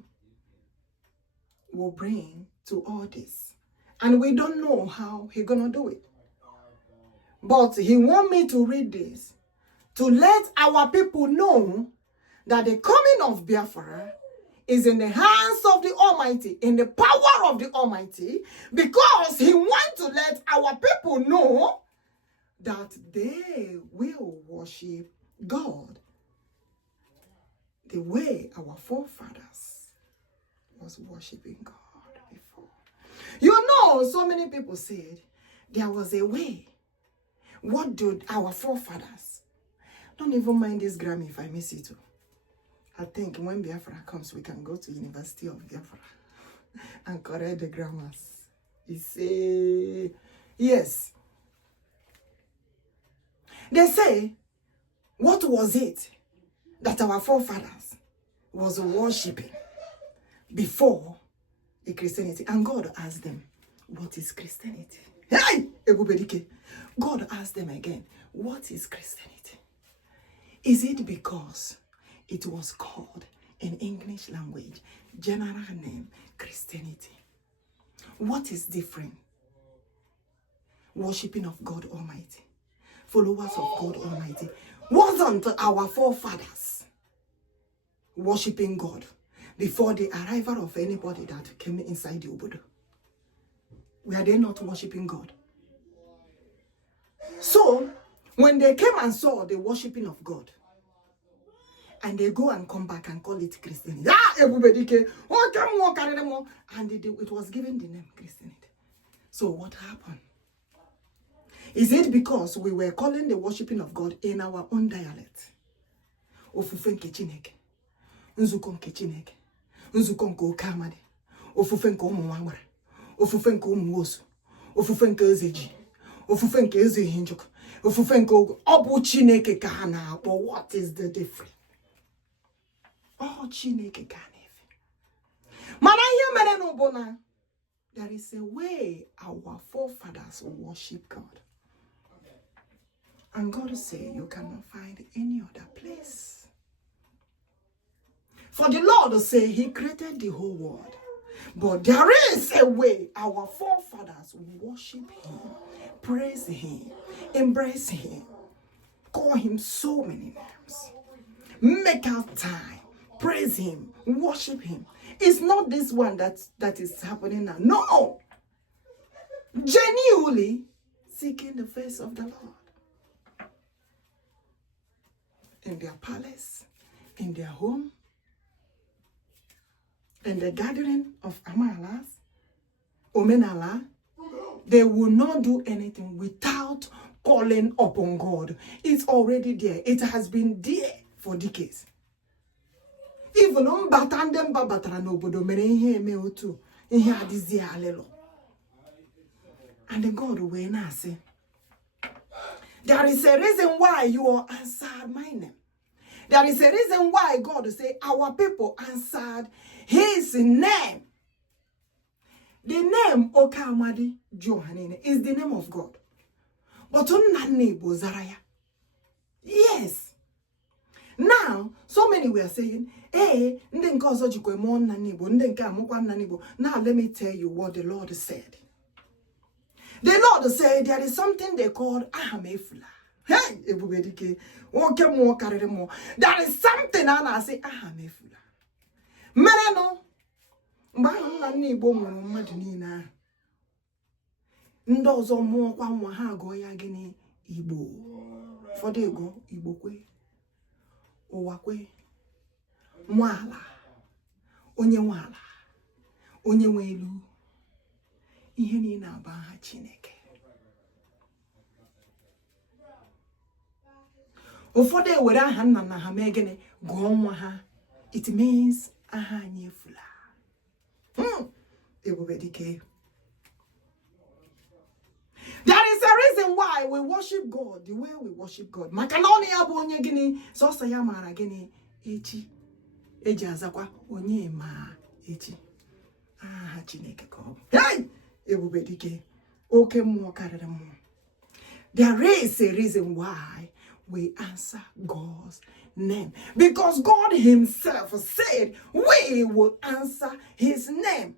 will bring to all this. And we don't know how he's going to do it. But he wants me to read this to let our people know that the coming of Biafra is in the hands of the Almighty, in the power of the Almighty, because he wants to let our people know that they will worship God the way our forefathers was worshiping God before. You know, so many people said there was a way. What did our forefathers? Don't even mind this grammar if I miss it too. I think when Biafra comes, we can go to University of Biafra and correct the grammars. You say, yes. They say, what was it that our forefathers was worshiping before the Christianity? And God asked them, what is Christianity? Hey, ebubedike. God asked them again, what is Christianity? Is it because it was called in English language, general name, Christianity? What is different? Worshipping of God Almighty. Followers of God Almighty. Wasn't our forefathers worshipping God before the arrival of anybody that came inside the Obodo? Were they not worshipping God? So, when they came and saw the worshipping of God, and they go and come back and call it Christianity. Ebubedike, and it was given the name Christianity. So what happened? Is it because we were calling the worshipping of God in our own dialect? Ofufe nke Chineke, nzuko nke Chineke, nzuko nke OHAMADIKE, ofufe nke ụmụ nwangwara, ofufe nke ụmụ osu, ofufe nke ezeji, ofufe nke ezehi njọkụ, ofufe nke ọbụ Chineke ka ha na-akpọ. What is the difference? Oh, Chineke ka na-efe. Mana ihe mere n'ụbụna, there is a way our forefathers worship God. And God said, you cannot find any other place. For the Lord say he created the whole world. But there is a way our forefathers worship him, praise him, embrace him, call him so many names, make out time, praise him, worship him. It's not this one that is happening now. No! Genuinely seeking the face of the Lord. In their palace, in their home, in the gathering of Amalas, Omenala, they will not do anything without calling upon God. It's already there. It has been there for decades. Even on Batandem Babatara Nobodo Merehe Meotu, in here Alelo. And the God will now say, There is a reason why you are answered my name. There is a reason why God say our people answered his name. The name Okamadi Johanine is the name of God. But Zaraya. Yes. Now, so many were saying, hey, now let me tell you what the Lord said. The Lord said there is something they called Ahamefula. Hey, ebubedike, okay, more carry more. There is something, and I say Ahamefula. Mereno, Mbana Nibo Madinina. Ndozo more kwa ha go ya gini Igbo. For they go Igbo kwe. Owakwe. Mwala. Onye wala. Onye welu. Ihe ni na ba ha Chineke. Ufode were aha nna na ha megene go nwa ha. It means aha nyefula. Ebubedike. There is a reason why we worship God the way we worship God. Makanoni abu onye gini so saya mara gini echi. Eji azakwa onye ma echi. Aha Chineke ko. Hey! Ebubedike. Oke mmụọ karịrị mmụọ. There is a reason why we answer God's name. Because God himself said we will answer his name.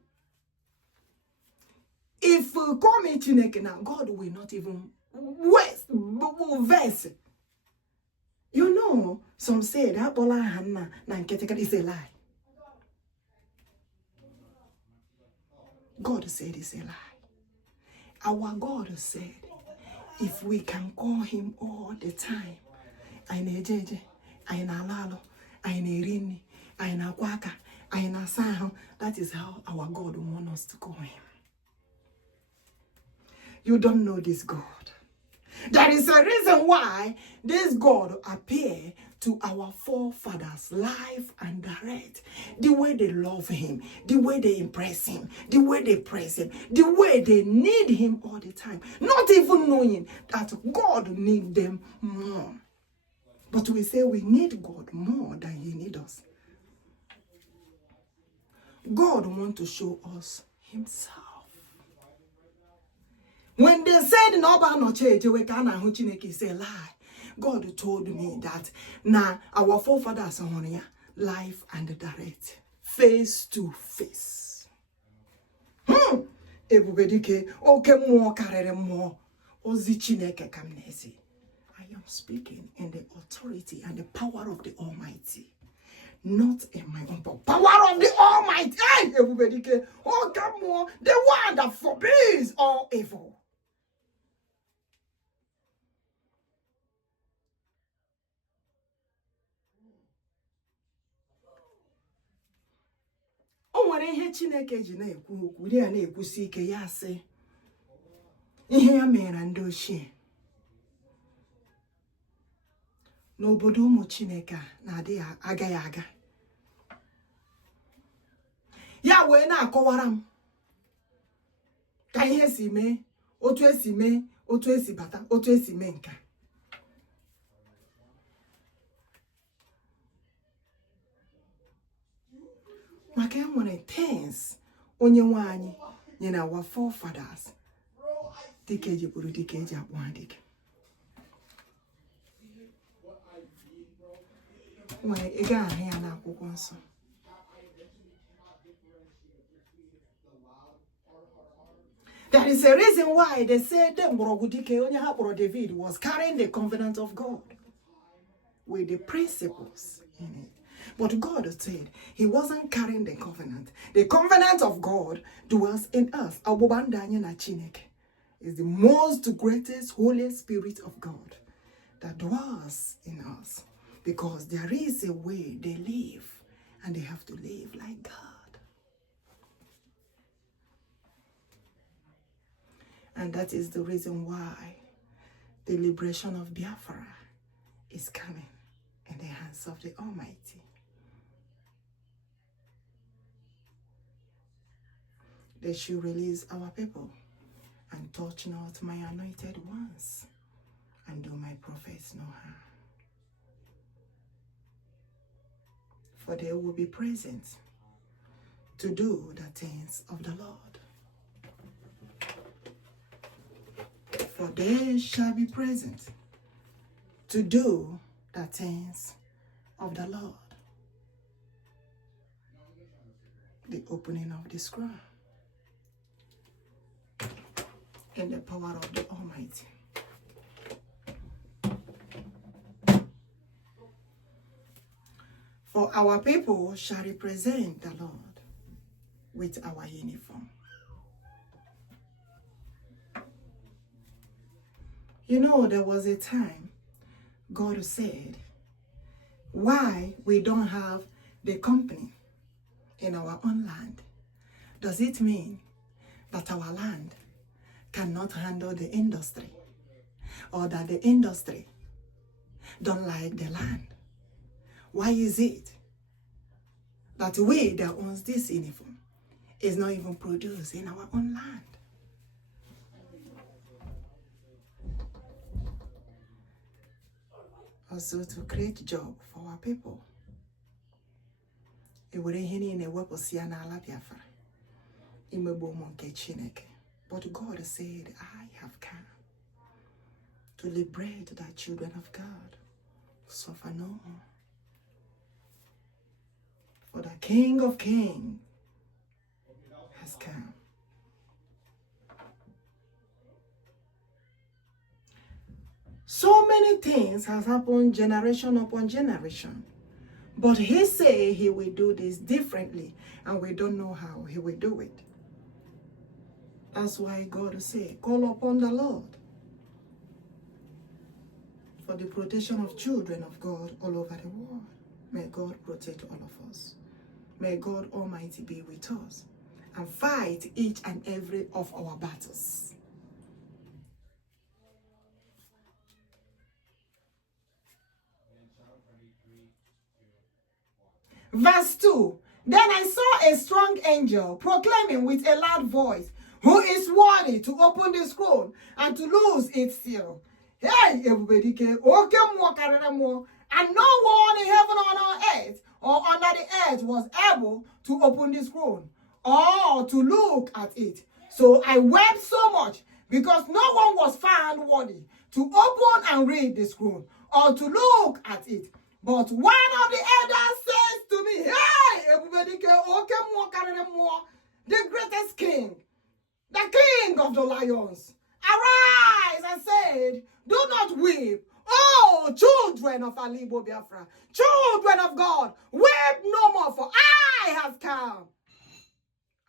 If we call me Chineke now, God will not even verse. You know, some say that Bola Hanna is a lie. God said it's a lie. Our God said, if we can call him all the time, Aina Jeje, Aina Lalo, Aina Rini, Aina Kwaka, Aina Saho, that is how our God wants us to call him. You don't know this God. There is a reason why this God appeared to our forefathers live and direct. The way they love him, the way they impress him, the way they praise him, the way they need him all the time. Not even knowing that God needs them more. But we say we need God more than he needs us. God wants to show us himself. When they said no no change, we can Umuchineke say lie. God told me that now our forefathers are on here, live and direct, face to face. Ebubedike, okay, more carry more. Ozi kamnesi. I am speaking in the authority and the power of the Almighty. Not in my own power of the Almighty. Hey, Ebubedike, okay, more, the one that forbids all evil. O nwere ihe Chineke ji na-ekwu okwu ya na-ekwusi ike ya sị ihe ya mere ndị ochie n'obodo ụmụ Chineke na-adị agaghị aga ya wee na-akọwara m ka ihe si mee otu esi mee otu esi bata otu esi mee nka maka enwere things onye nwe anyị nyere our forefathers dike eji bụrụ dike eji akpọ ha dike nwere ị ga-ahụ ya n'akwụkwọ nsọ There is a reason why they said David was carrying the covenant of God with the principles in it. But God said he wasn't carrying the covenant. The covenant of God dwells in us. Is the most greatest Holy Spirit of God that dwells in us. Because there is a way they live and they have to live like God. And that is the reason why the liberation of Biafra is coming in the hands of the Almighty. They should release our people and touch not my anointed ones. and do my prophets no harm. For they will be present to do the things of the Lord. For they shall be present to do the things of the Lord. The opening of the scroll in the power of the Almighty. For our people shall represent the Lord with our uniform. You know, there was a time God said, why we don't have the company in our own land? Does it mean that our land cannot handle the industry, or that the industry don't like the land? Why is it that we that owns this uniform is not even produced in our own land? Also to create job for our people. But God said, I have come to liberate the children of God. Suffer no more. For the King of Kings has come. So many things has happened generation upon generation. But he said he will do this differently, and we don't know how he will do it. That's why God said, call upon the Lord for the protection of children of God all over the world. May God protect all of us. May God Almighty be with us and fight each and every of our battles. Verse 2, then I saw a strong angel proclaiming with a loud voice, who is worthy to open the scroll and to loose its seal? Hey, ebubedike, and no one in heaven or on earth or under the earth was able to open the scroll or to look at it. So I wept so much because no one was found worthy to open and read the scroll or to look at it. But one of the elders says to me, hey, ebubedike, the greatest king, the king of the lions, arise and said, do not weep. Oh, children of Alibo Biafra, children of God, weep no more, for I have come.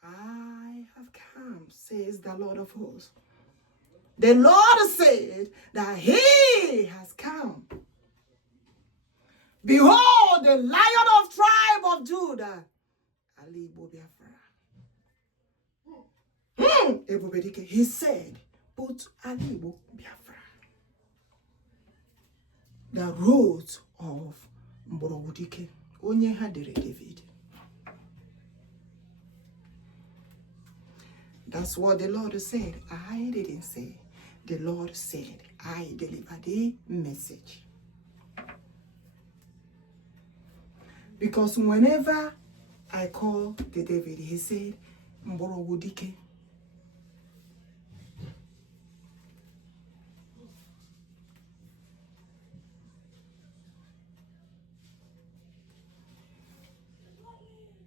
I have come, says the Lord of hosts. The Lord said that he has come. Behold, the Lion of tribe of Judah, Alibo Biafra. He said, put Alibo Biafra. The root of Mborogudike, onye hadere David. That's what the Lord said. I didn't say. The Lord said, I delivered the message. Because whenever I call the David, he said, Mborogudike.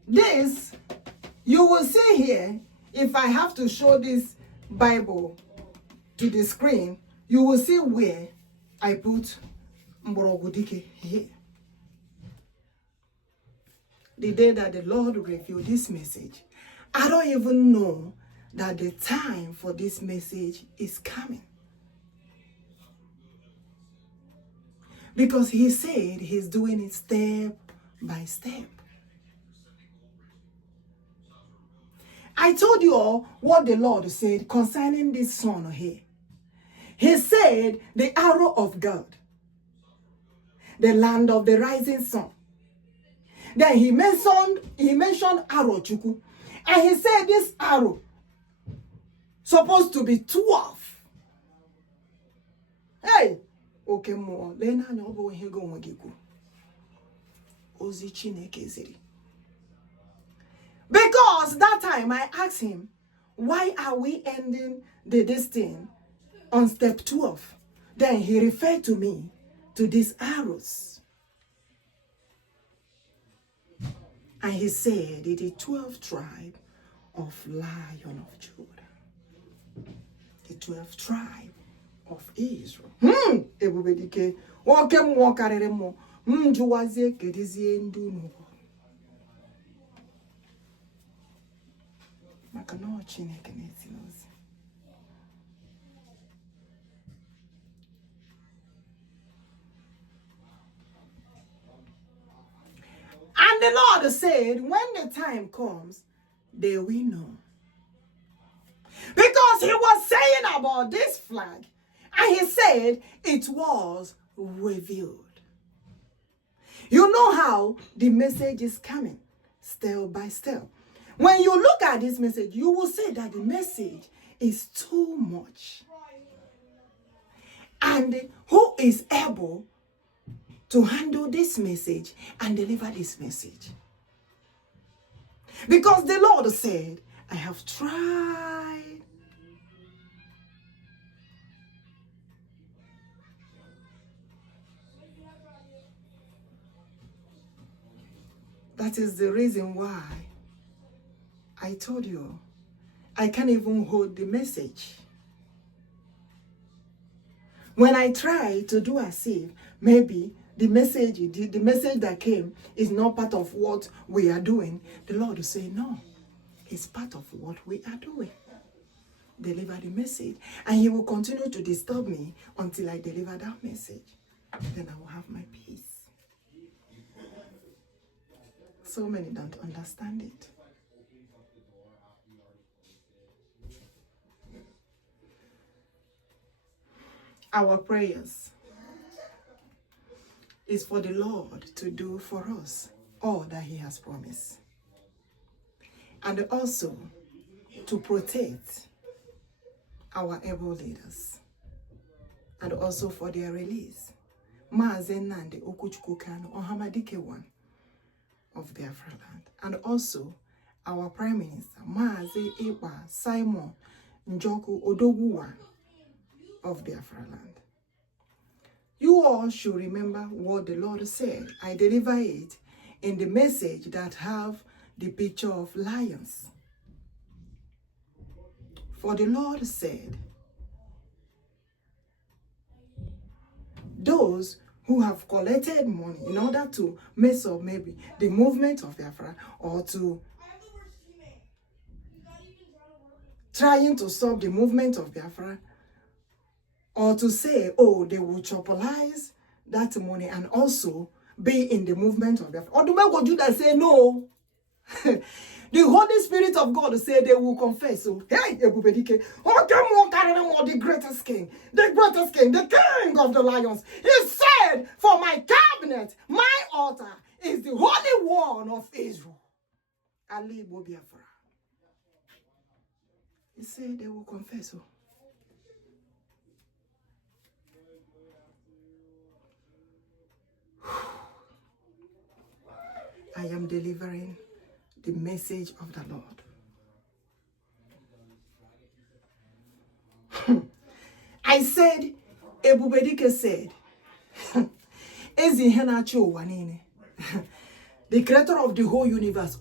This, you will see here, if I have to show this Bible to the screen, you will see where I put Mborogudike here. The day that the Lord revealed this message, I don't even know that the time for this message is coming. Because he said he's doing it step by step. I told you all what the Lord said concerning this son here. He said, the arrow of God, the land of the rising sun. Then he mentioned arrow Chukwu. And he said this arrow supposed to be 12. Hey, oke mmụọ lee n'anya ọ bụ ihe gị onwe gị kwu ozi Chineke ziri. Because that time I asked him, why are we ending this thing on step 12? Then he referred to me to these arrows. And he said, it is the 12th tribe of Lion of Judah. The 12th tribe of Israel. Ebubedike. Oke mmụọ karịrị mmụọ. Jụwazie kedizie ndị unu. Maka na ọ Chineke na-esi n'ozi. And the Lord said, when the time comes, they will know. Because he was saying about this flag, and he said it was revealed. You know how the message is coming, step by step. When you look at this message, you will see that the message is too much. And who is able to handle this message and deliver this message? Because the Lord said, I have tried. That is the reason why I told you I can't even hold the message. When I try to do as if maybe the message that came is not part of what we are doing, the Lord will say, no, it's part of what we are doing. Deliver the message. And he will continue to disturb me until I deliver that message. Then I will have my peace. So many don't understand it. Our prayers is for the Lord to do for us all that he has promised. And also to protect our able leaders. And also for their release. NNAMDI OHAMADIKE one of BiafraLand. And also our Prime Minister, MAZI, EKPA, Simon, NJOKU, ODOGWU one of BiafraLand. You all should remember what the Lord said. I deliver it in the message that have the picture of lions. For the Lord said, those who have collected money in order to mess up maybe the movement of Biafra or to trying to stop the movement of Biafra, or to say, oh, they will chopolize that money and also be in the movement of Biafra. Or do we Judah say no? The Holy Spirit of God say they will confess. So, hey, ebubedike, the greatest king, the king of the lions. He said, for my cabinet, my altar is the Holy One of Israel. Ali Biafra. He said they will confess. So, I am delivering the message of the Lord. I said, ebubedike said, the creator of the whole universe,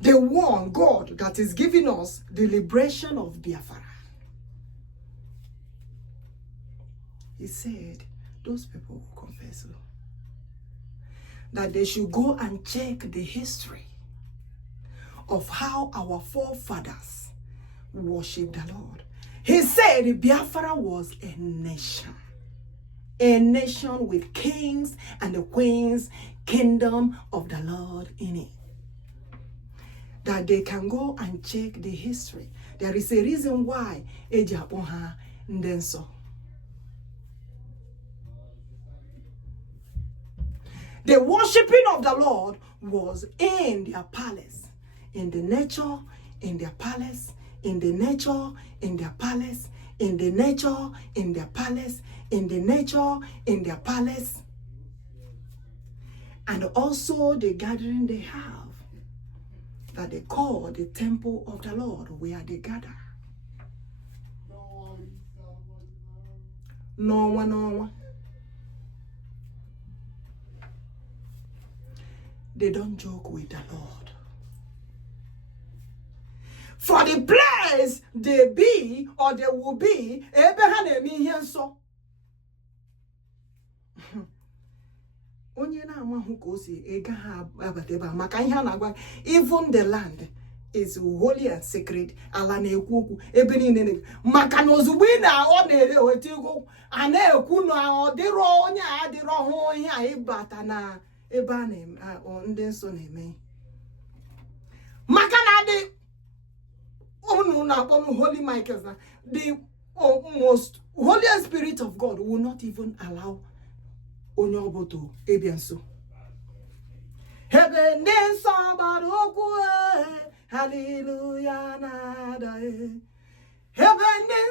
the one God that is giving us the liberation of Biafra. He said, those people will confess that they should go and check the history of how our forefathers worshiped the Lord. He said Biafra was a nation with kings and the queens, kingdom of the Lord in it. That they can go and check the history. There is a reason why Ejapoha Ndenso. The worshiping of the Lord was in their palace, in the nature, in their palace, in the nature, in their palace, in the nature, in their palace, in the nature, in their palace, and also the gathering they have that they call the temple of the Lord, where they gather. No one. They don't joke with the Lord. For the place they be or they will be, Abraham so. Even the land is holy and sacred. Holy Michael, the most Holy Spirit of God will not even allow Onyoboto Ebianso. Heaven then hallelujah nada. Heaven then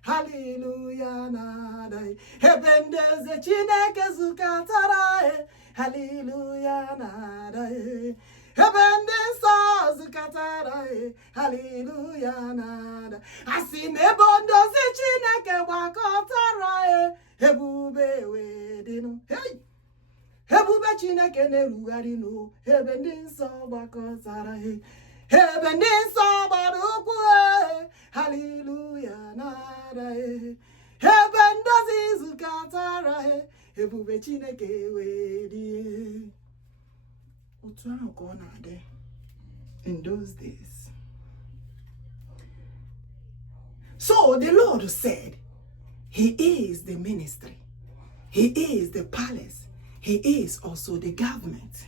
hallelujah nada. Heaven there's a Chineke Zukatara. Hallelujah nada. Heaven Zukatara. Hallelujah nada. I see Nebondo Chineke Wakotara. Hebube wedino. Hey! Hebube Chineke nerugarino. Heaven Bakotara. Heaven hallelujah nada. Heaven Zukatara. Hebube Chineke wedi. In those days. So the Lord said, He is the ministry. He is the palace. He is also the government.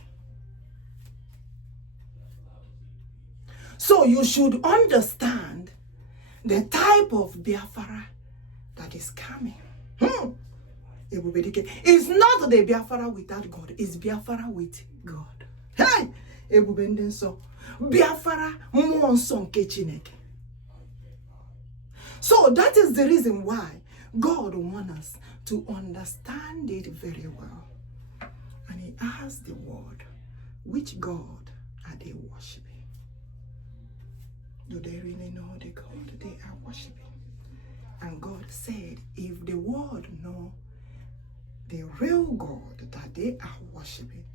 So you should understand the type of Biafra that is coming. It's not the Biafra without God. It's Biafra with God. Hey! So Biafra monson Chineke. So that is the reason why God wants us to understand it very well. And He asked the world, which God are they worshiping? Do they really know the God they are worshiping? And God said, if the world know the real God that they are worshiping,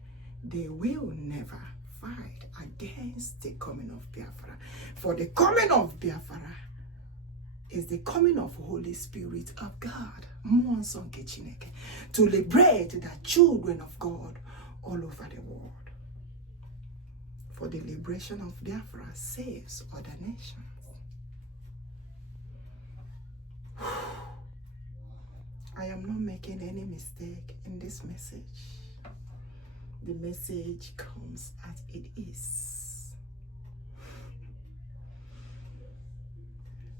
they will never fight against the coming of Biafra. For the coming of Biafra is the coming of Holy Spirit of God, to liberate the children of God all over the world. For the liberation of Biafra saves other nations. I am not making any mistake in this message. The message comes as it is.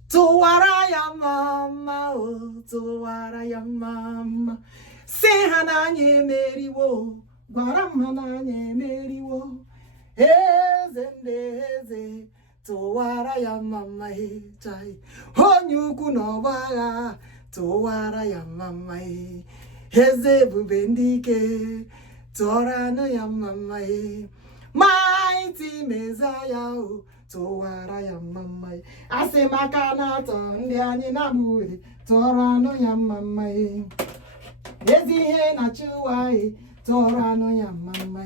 Tuwaraya mama, oh, tuwaraya mama. Say hananye meriwo, guaramananye meriwo. Eze, tuwaraya mama chai. Honyuku no waga, tuwaraya mama. Eze bubendike. Torano ya mama mighty Messiah Towara ya mama ase makana to ndi anyi na muri Torano ya mama ezi he na chuwa Torano ya mama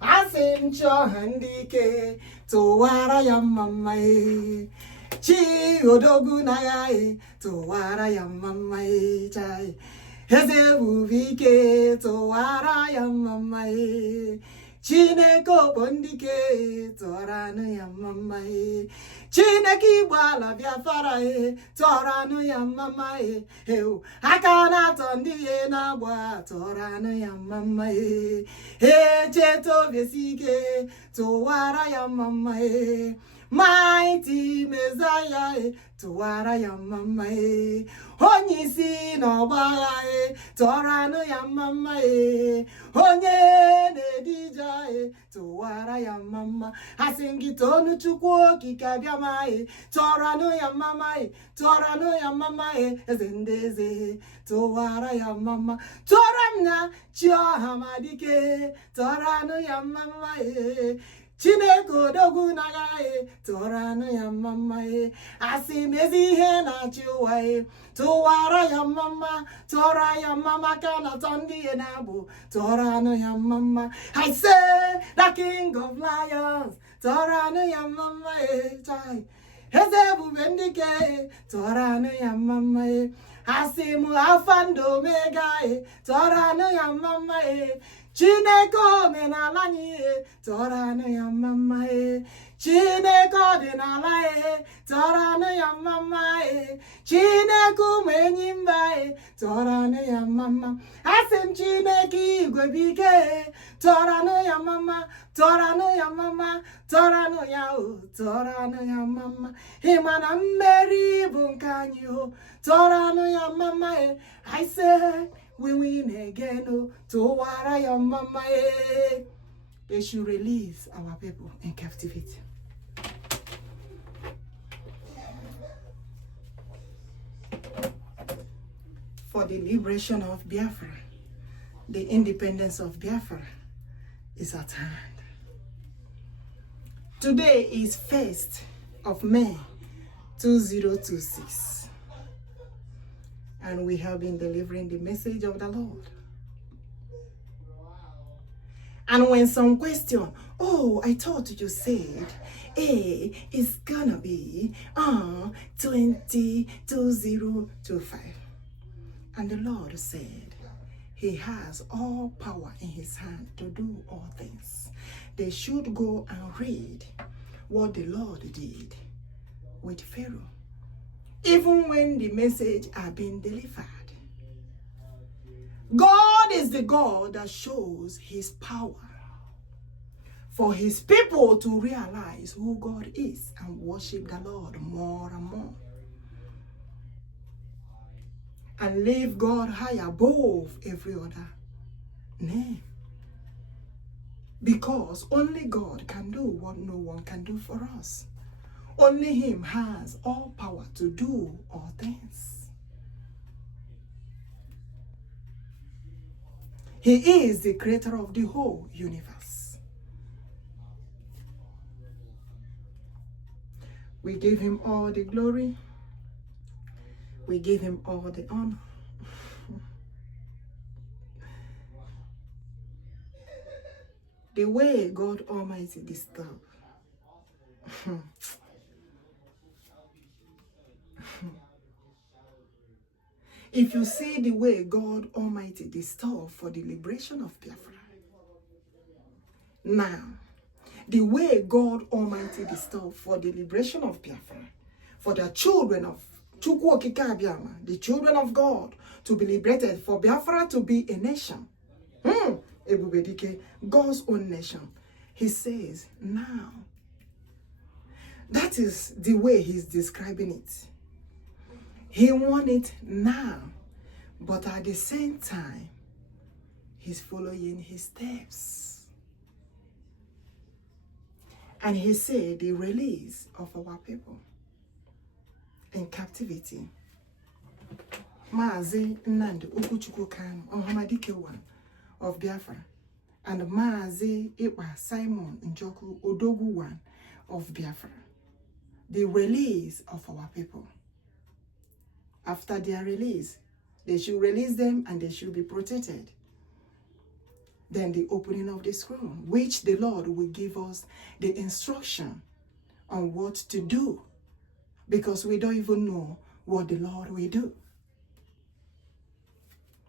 ase mcho handike Towara ya mama chi odogwu na ya Towara ya mama chai Eze bubike towara ya mama Chineke bondike torano ya mama Chineke ibala Biafra torano ya mama Akana tondiye na bwa torano ya mama Cheto besike towara ya mama Mighty Messiah, tụwara ya mama onye isi n'ọgbagha tụọranụ ya mama onye na-edije tụwara ya mama asị gị tonu Chukwuokikeabiama tụọranụ ya mama tụọranụ ya mama eze ndị eze tụwara ya mama tụọra m na chi OHAMADIKE tụọranụ ya mama Chineke odogwu n'agha tụọranụ ya mama asị mezi ihe na-achị ụwa tụwara ya mama tụọra ya mama ka na-atọ ndị ya na-abụ tụọranụ ya mama I say the king of lions tụọranụ ya mama chai eze ebubedike tụọranụ ya mama asị m Alpha and Omega tụọranụ ya mama Chineke omenala anyị tụọranụ ya mama Chineke ọdịnala tụọranụ ya mama Chineke ụmụ enyi mba tụọranụ ya mama asị m Chineke igwe bike tụọranụ ya mama tụọranụ ya mama tụọranụ ya tụọranụ ya mama ịma na mmeri bụ nke anyị tụọranụ ya mama I say we win again tụwara ya mama they should release our people in captivity. For the liberation of Biafra, the independence of Biafra is at hand. Today is 1st of May 2026. And we have been delivering the message of the Lord. And when some question, oh, I thought you said, it's gonna be 2025. And the Lord said, He has all power in His hand to do all things. They should go and read what the Lord did with Pharaoh. Even when the message are being delivered. God is the God that shows His power for His people to realize who God is and worship the Lord more and more. And leave God high above every other name. Because only God can do what no one can do for us. Only Him has all power to do all things. He is the creator of the whole universe. We give Him all the glory. We give Him all the honor. The way God Almighty disturbed. If you see the way God Almighty disturbed for the liberation of Biafra. Now, the way God Almighty disturbed for the liberation of Biafra, for the children of Chukwuokikeabiama, the children of God, to be liberated, for Biafra to be a nation. Ebubedike, God's own nation. He says, now. That is the way He's describing it. He wants it now, but at the same time, He's following His steps. And He said the release of our people in captivity. MAZI NNAMDI OHAMADIKE one of Biafra, and MAZI Simon NJOKU ODOGWU one of Biafra. The release of our people. After their release, they should release them and they should be protected. Then the opening of the scroll, which the Lord will give us the instruction on what to do, because we don't even know what the Lord will do.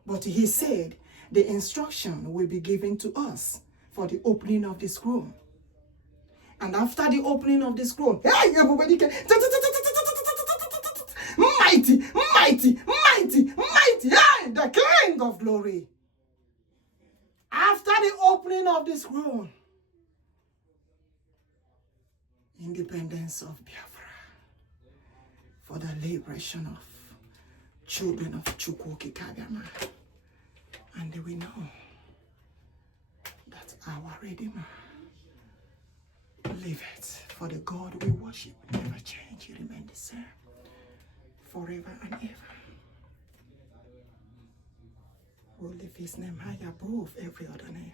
But He said the instruction will be given to us for the opening of the scroll. And after the opening of the scroll, hey, everybody can mighty, mighty, mighty, mighty, hey, the King of glory. After the opening of the scroll, independence of Biafra. for the liberation of children of Chukwuokikeabiam. And we know that our Redeemer liveth, for the God we worship never change, he remains the same forever and ever. We'll lift his name high above every other name.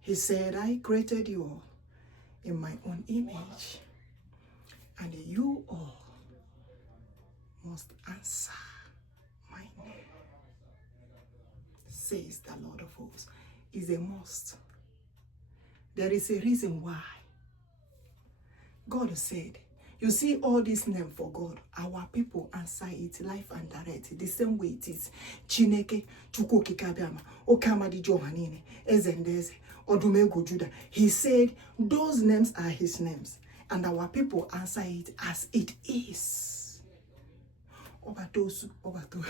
He said, I created you all in my own image, and you all must answer my name, says the Lord of hosts. Is a must. There is a reason why. God said, you see all this name for God, our people answer it life and direct, the same way it is. Chineke, Chukwuokikeabiama, OHAMADIKE, Ezendeze, Odumego Judah. He said those names are his names, and our people answer it as it is. Obatosu, Obato.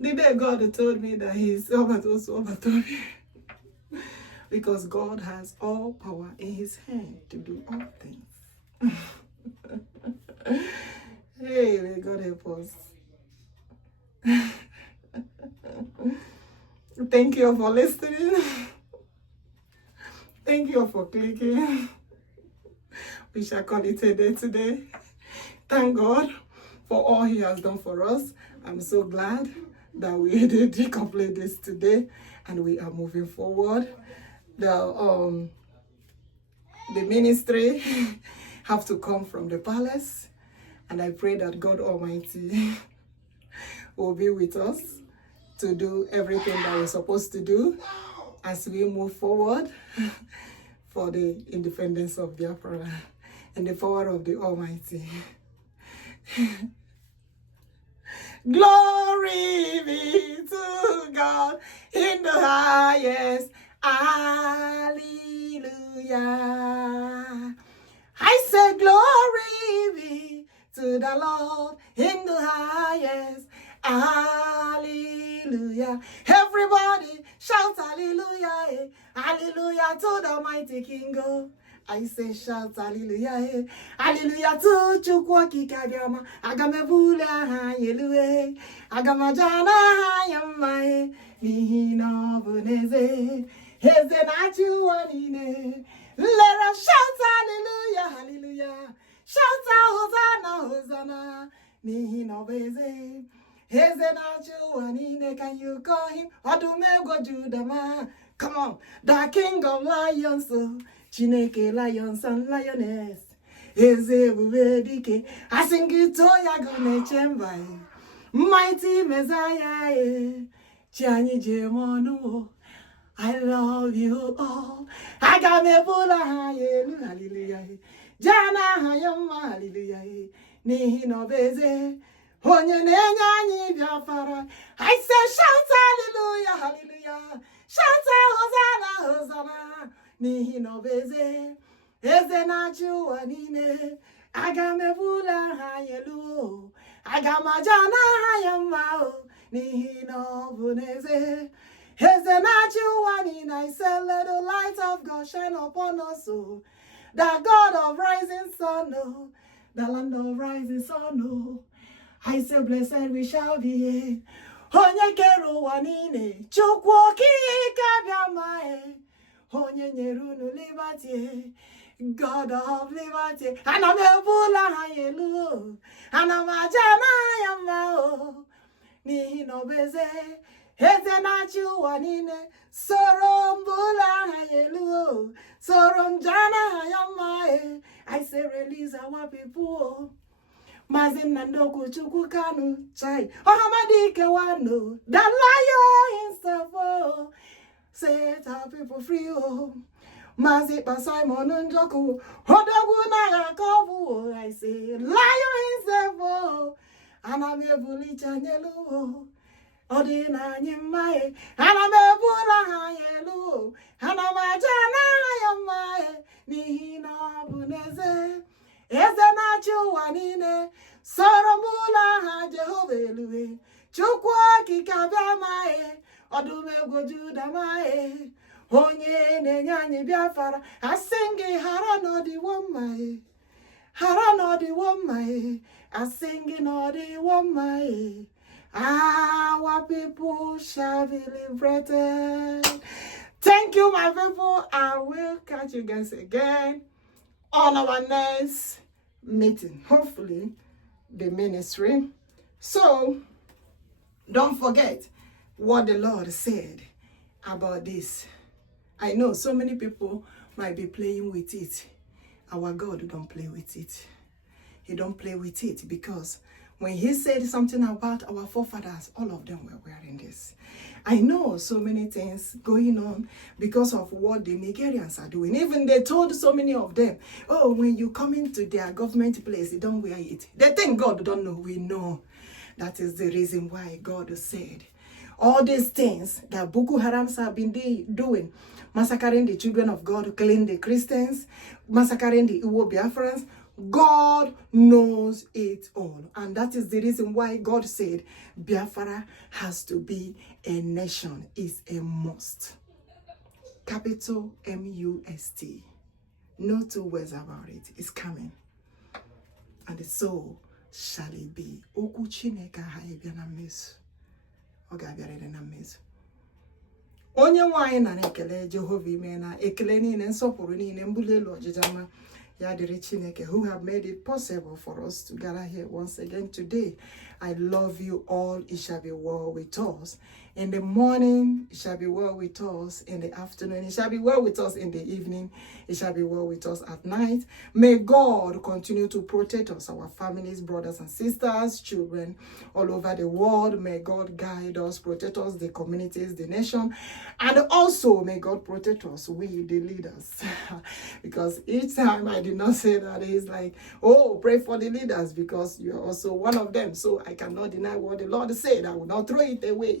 The day God told me that he's Obatosu, because God has all power in his hand to do all things. Hey, may God help us. Thank you for listening. Thank you for clicking. We shall call it a day today. Thank God for all he has done for us. I'm so glad that we did complete this today and we are moving forward. The ministry have to come from the palace, and I pray that God Almighty will be with us to do everything that we're supposed to do as we move forward for the independence of Biafra and the power of the Almighty. Glory be to God in the highest. Hallelujah. I say glory be to the Lord in the highest. Hallelujah. Everybody shout hallelujah. Hallelujah to the mighty King. I say shout hallelujah. Hallelujah to Chukwuokikeabiama. Agamebule hallelujah. Agamajana hayamae. Nihino buneze. Heze nachu wanine. Let us shout hallelujah, hallelujah. Shout Hosanna, Hosanna. Nihino beze. Heze nachu wanine. Can you call him? Odumego Judah. Come on. The King of Lions. Chineke, lions and lioness. Eze ebubedike. I sing it to ya gonna chamber. Mighty Messiah. Chiani Jemonu. I love you all. I got me full of hallelujah. Jana hayama hallelujah. Nihi no beze. Onye nenyanyi Biafra. I say shout hallelujah, hallelujah. Shout Hosanna, Hosanna. Nihi no beze. Eze na chuwa nine. Aga me full of hallelujah. Aga majana hayama. Nihi no buneze. Heze na chuwa nine. I say let the light of God shine upon us. Oh. The God of rising sun, oh. The land of rising sun, oh. I say blessed we shall be. Onye kero wanine. Chukwuokikeabiama. Onye nyerunu liberty. God of liberty. And I'm a bula hallelujah. And I'm a jana yama. Nihi no beze. Heze na chuwa nine. Sorom bula hallelujah. Sorom jana yama. I say release our people. Mesn and NJOKU KANU chai. OHAMADIKE wano. The lion himself. Oh. Set our people free. Oh. MAZI Simon NJOKU. ODOGWU na yakobu. I say lion himself. Oh. And I'm a bully chanyelu. Odina nyimae. And I'm a bula hayelu. And I'm a jana yamae. Nihi no buneze. Eze na chuwa nine. Soromula ha Jehovah Eluwe. Chukwuokikeabiama Odumegwu Judama Onye nenyanyi Biafra. I sing it hara no di woman. Hara no di woman. I sing it no di woman. Our people shall be liberated. Thank you, my people. I will catch you guys again on our next meeting. Hopefully, the ministry. So, don't forget what the Lord said about this. I know so many people might be playing with it. Our God don't play with it. He don't play with it because when he said something about our forefathers, all of them were wearing this. I know so many things going on because of what the Nigerians are doing. Even they told so many of them, oh, when you come into their government place, they don't wear it. They think God don't know. We know. That is the reason why God said all these things that bokoharams have been doing, massacring the children of God, killing the Christians, massacring the Biafrans. God knows it all. And that is the reason why God said Biafra has to be a nation. It's a must. Capital M-U-S-T. No two words about it. It's coming. And so shall it be. Umuchineke onye nwanyị na ekele Jehova ime na ekele niile nsọpụrụ niile mbuli elu ọjịjama ya dịrị Chineke who have made it possible for us to gather here once again today. I love you all. It shall be well with us. In the morning, it shall be well with us. In the afternoon, it shall be well with us. In the evening, it shall be well with us at night. May God continue to protect us, our families, brothers and sisters, children all over the world. May God guide us, protect us, the communities, the nation. And also, may God protect us, we, the leaders. Because each time I did not say that, it's like, oh, pray for the leaders because you're also one of them. So I cannot deny what the Lord said. I will not throw it away.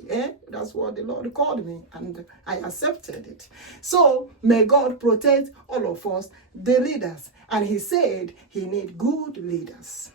That's what the Lord called me, and I accepted it. So may God protect all of us, the leaders. And he said he needs good leaders.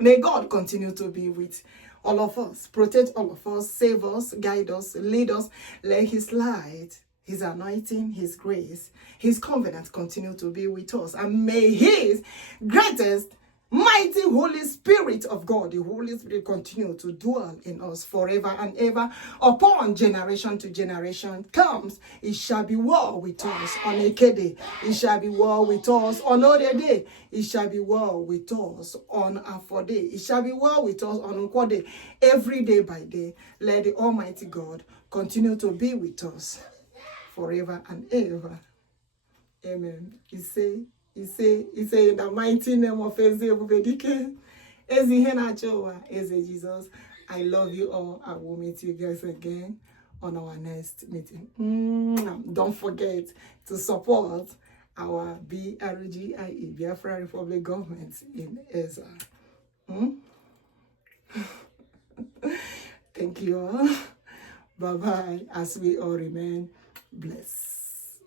May God continue to be with all of us, protect all of us, save us, guide us, lead us. Let his light, his anointing, his grace, his covenant continue to be with us. And may his greatest, mighty Holy Spirit of God, the Holy Spirit, continue to dwell in us forever and ever. Upon generation to generation comes, it shall be well with us on Ekede. It shall be well with us on Odede. It shall be well with us on Afode. It shall be well with us on Ukwode. Every day by day, let the Almighty God continue to be with us forever and ever. Amen. He say in the mighty name of ebubedike, Jesus. I love you all. I will meet you guys again on our next meeting. Don't forget to support our BRGIE, Biafra Republic government in Ezra. Thank you all. Bye-bye as we all remain blessed.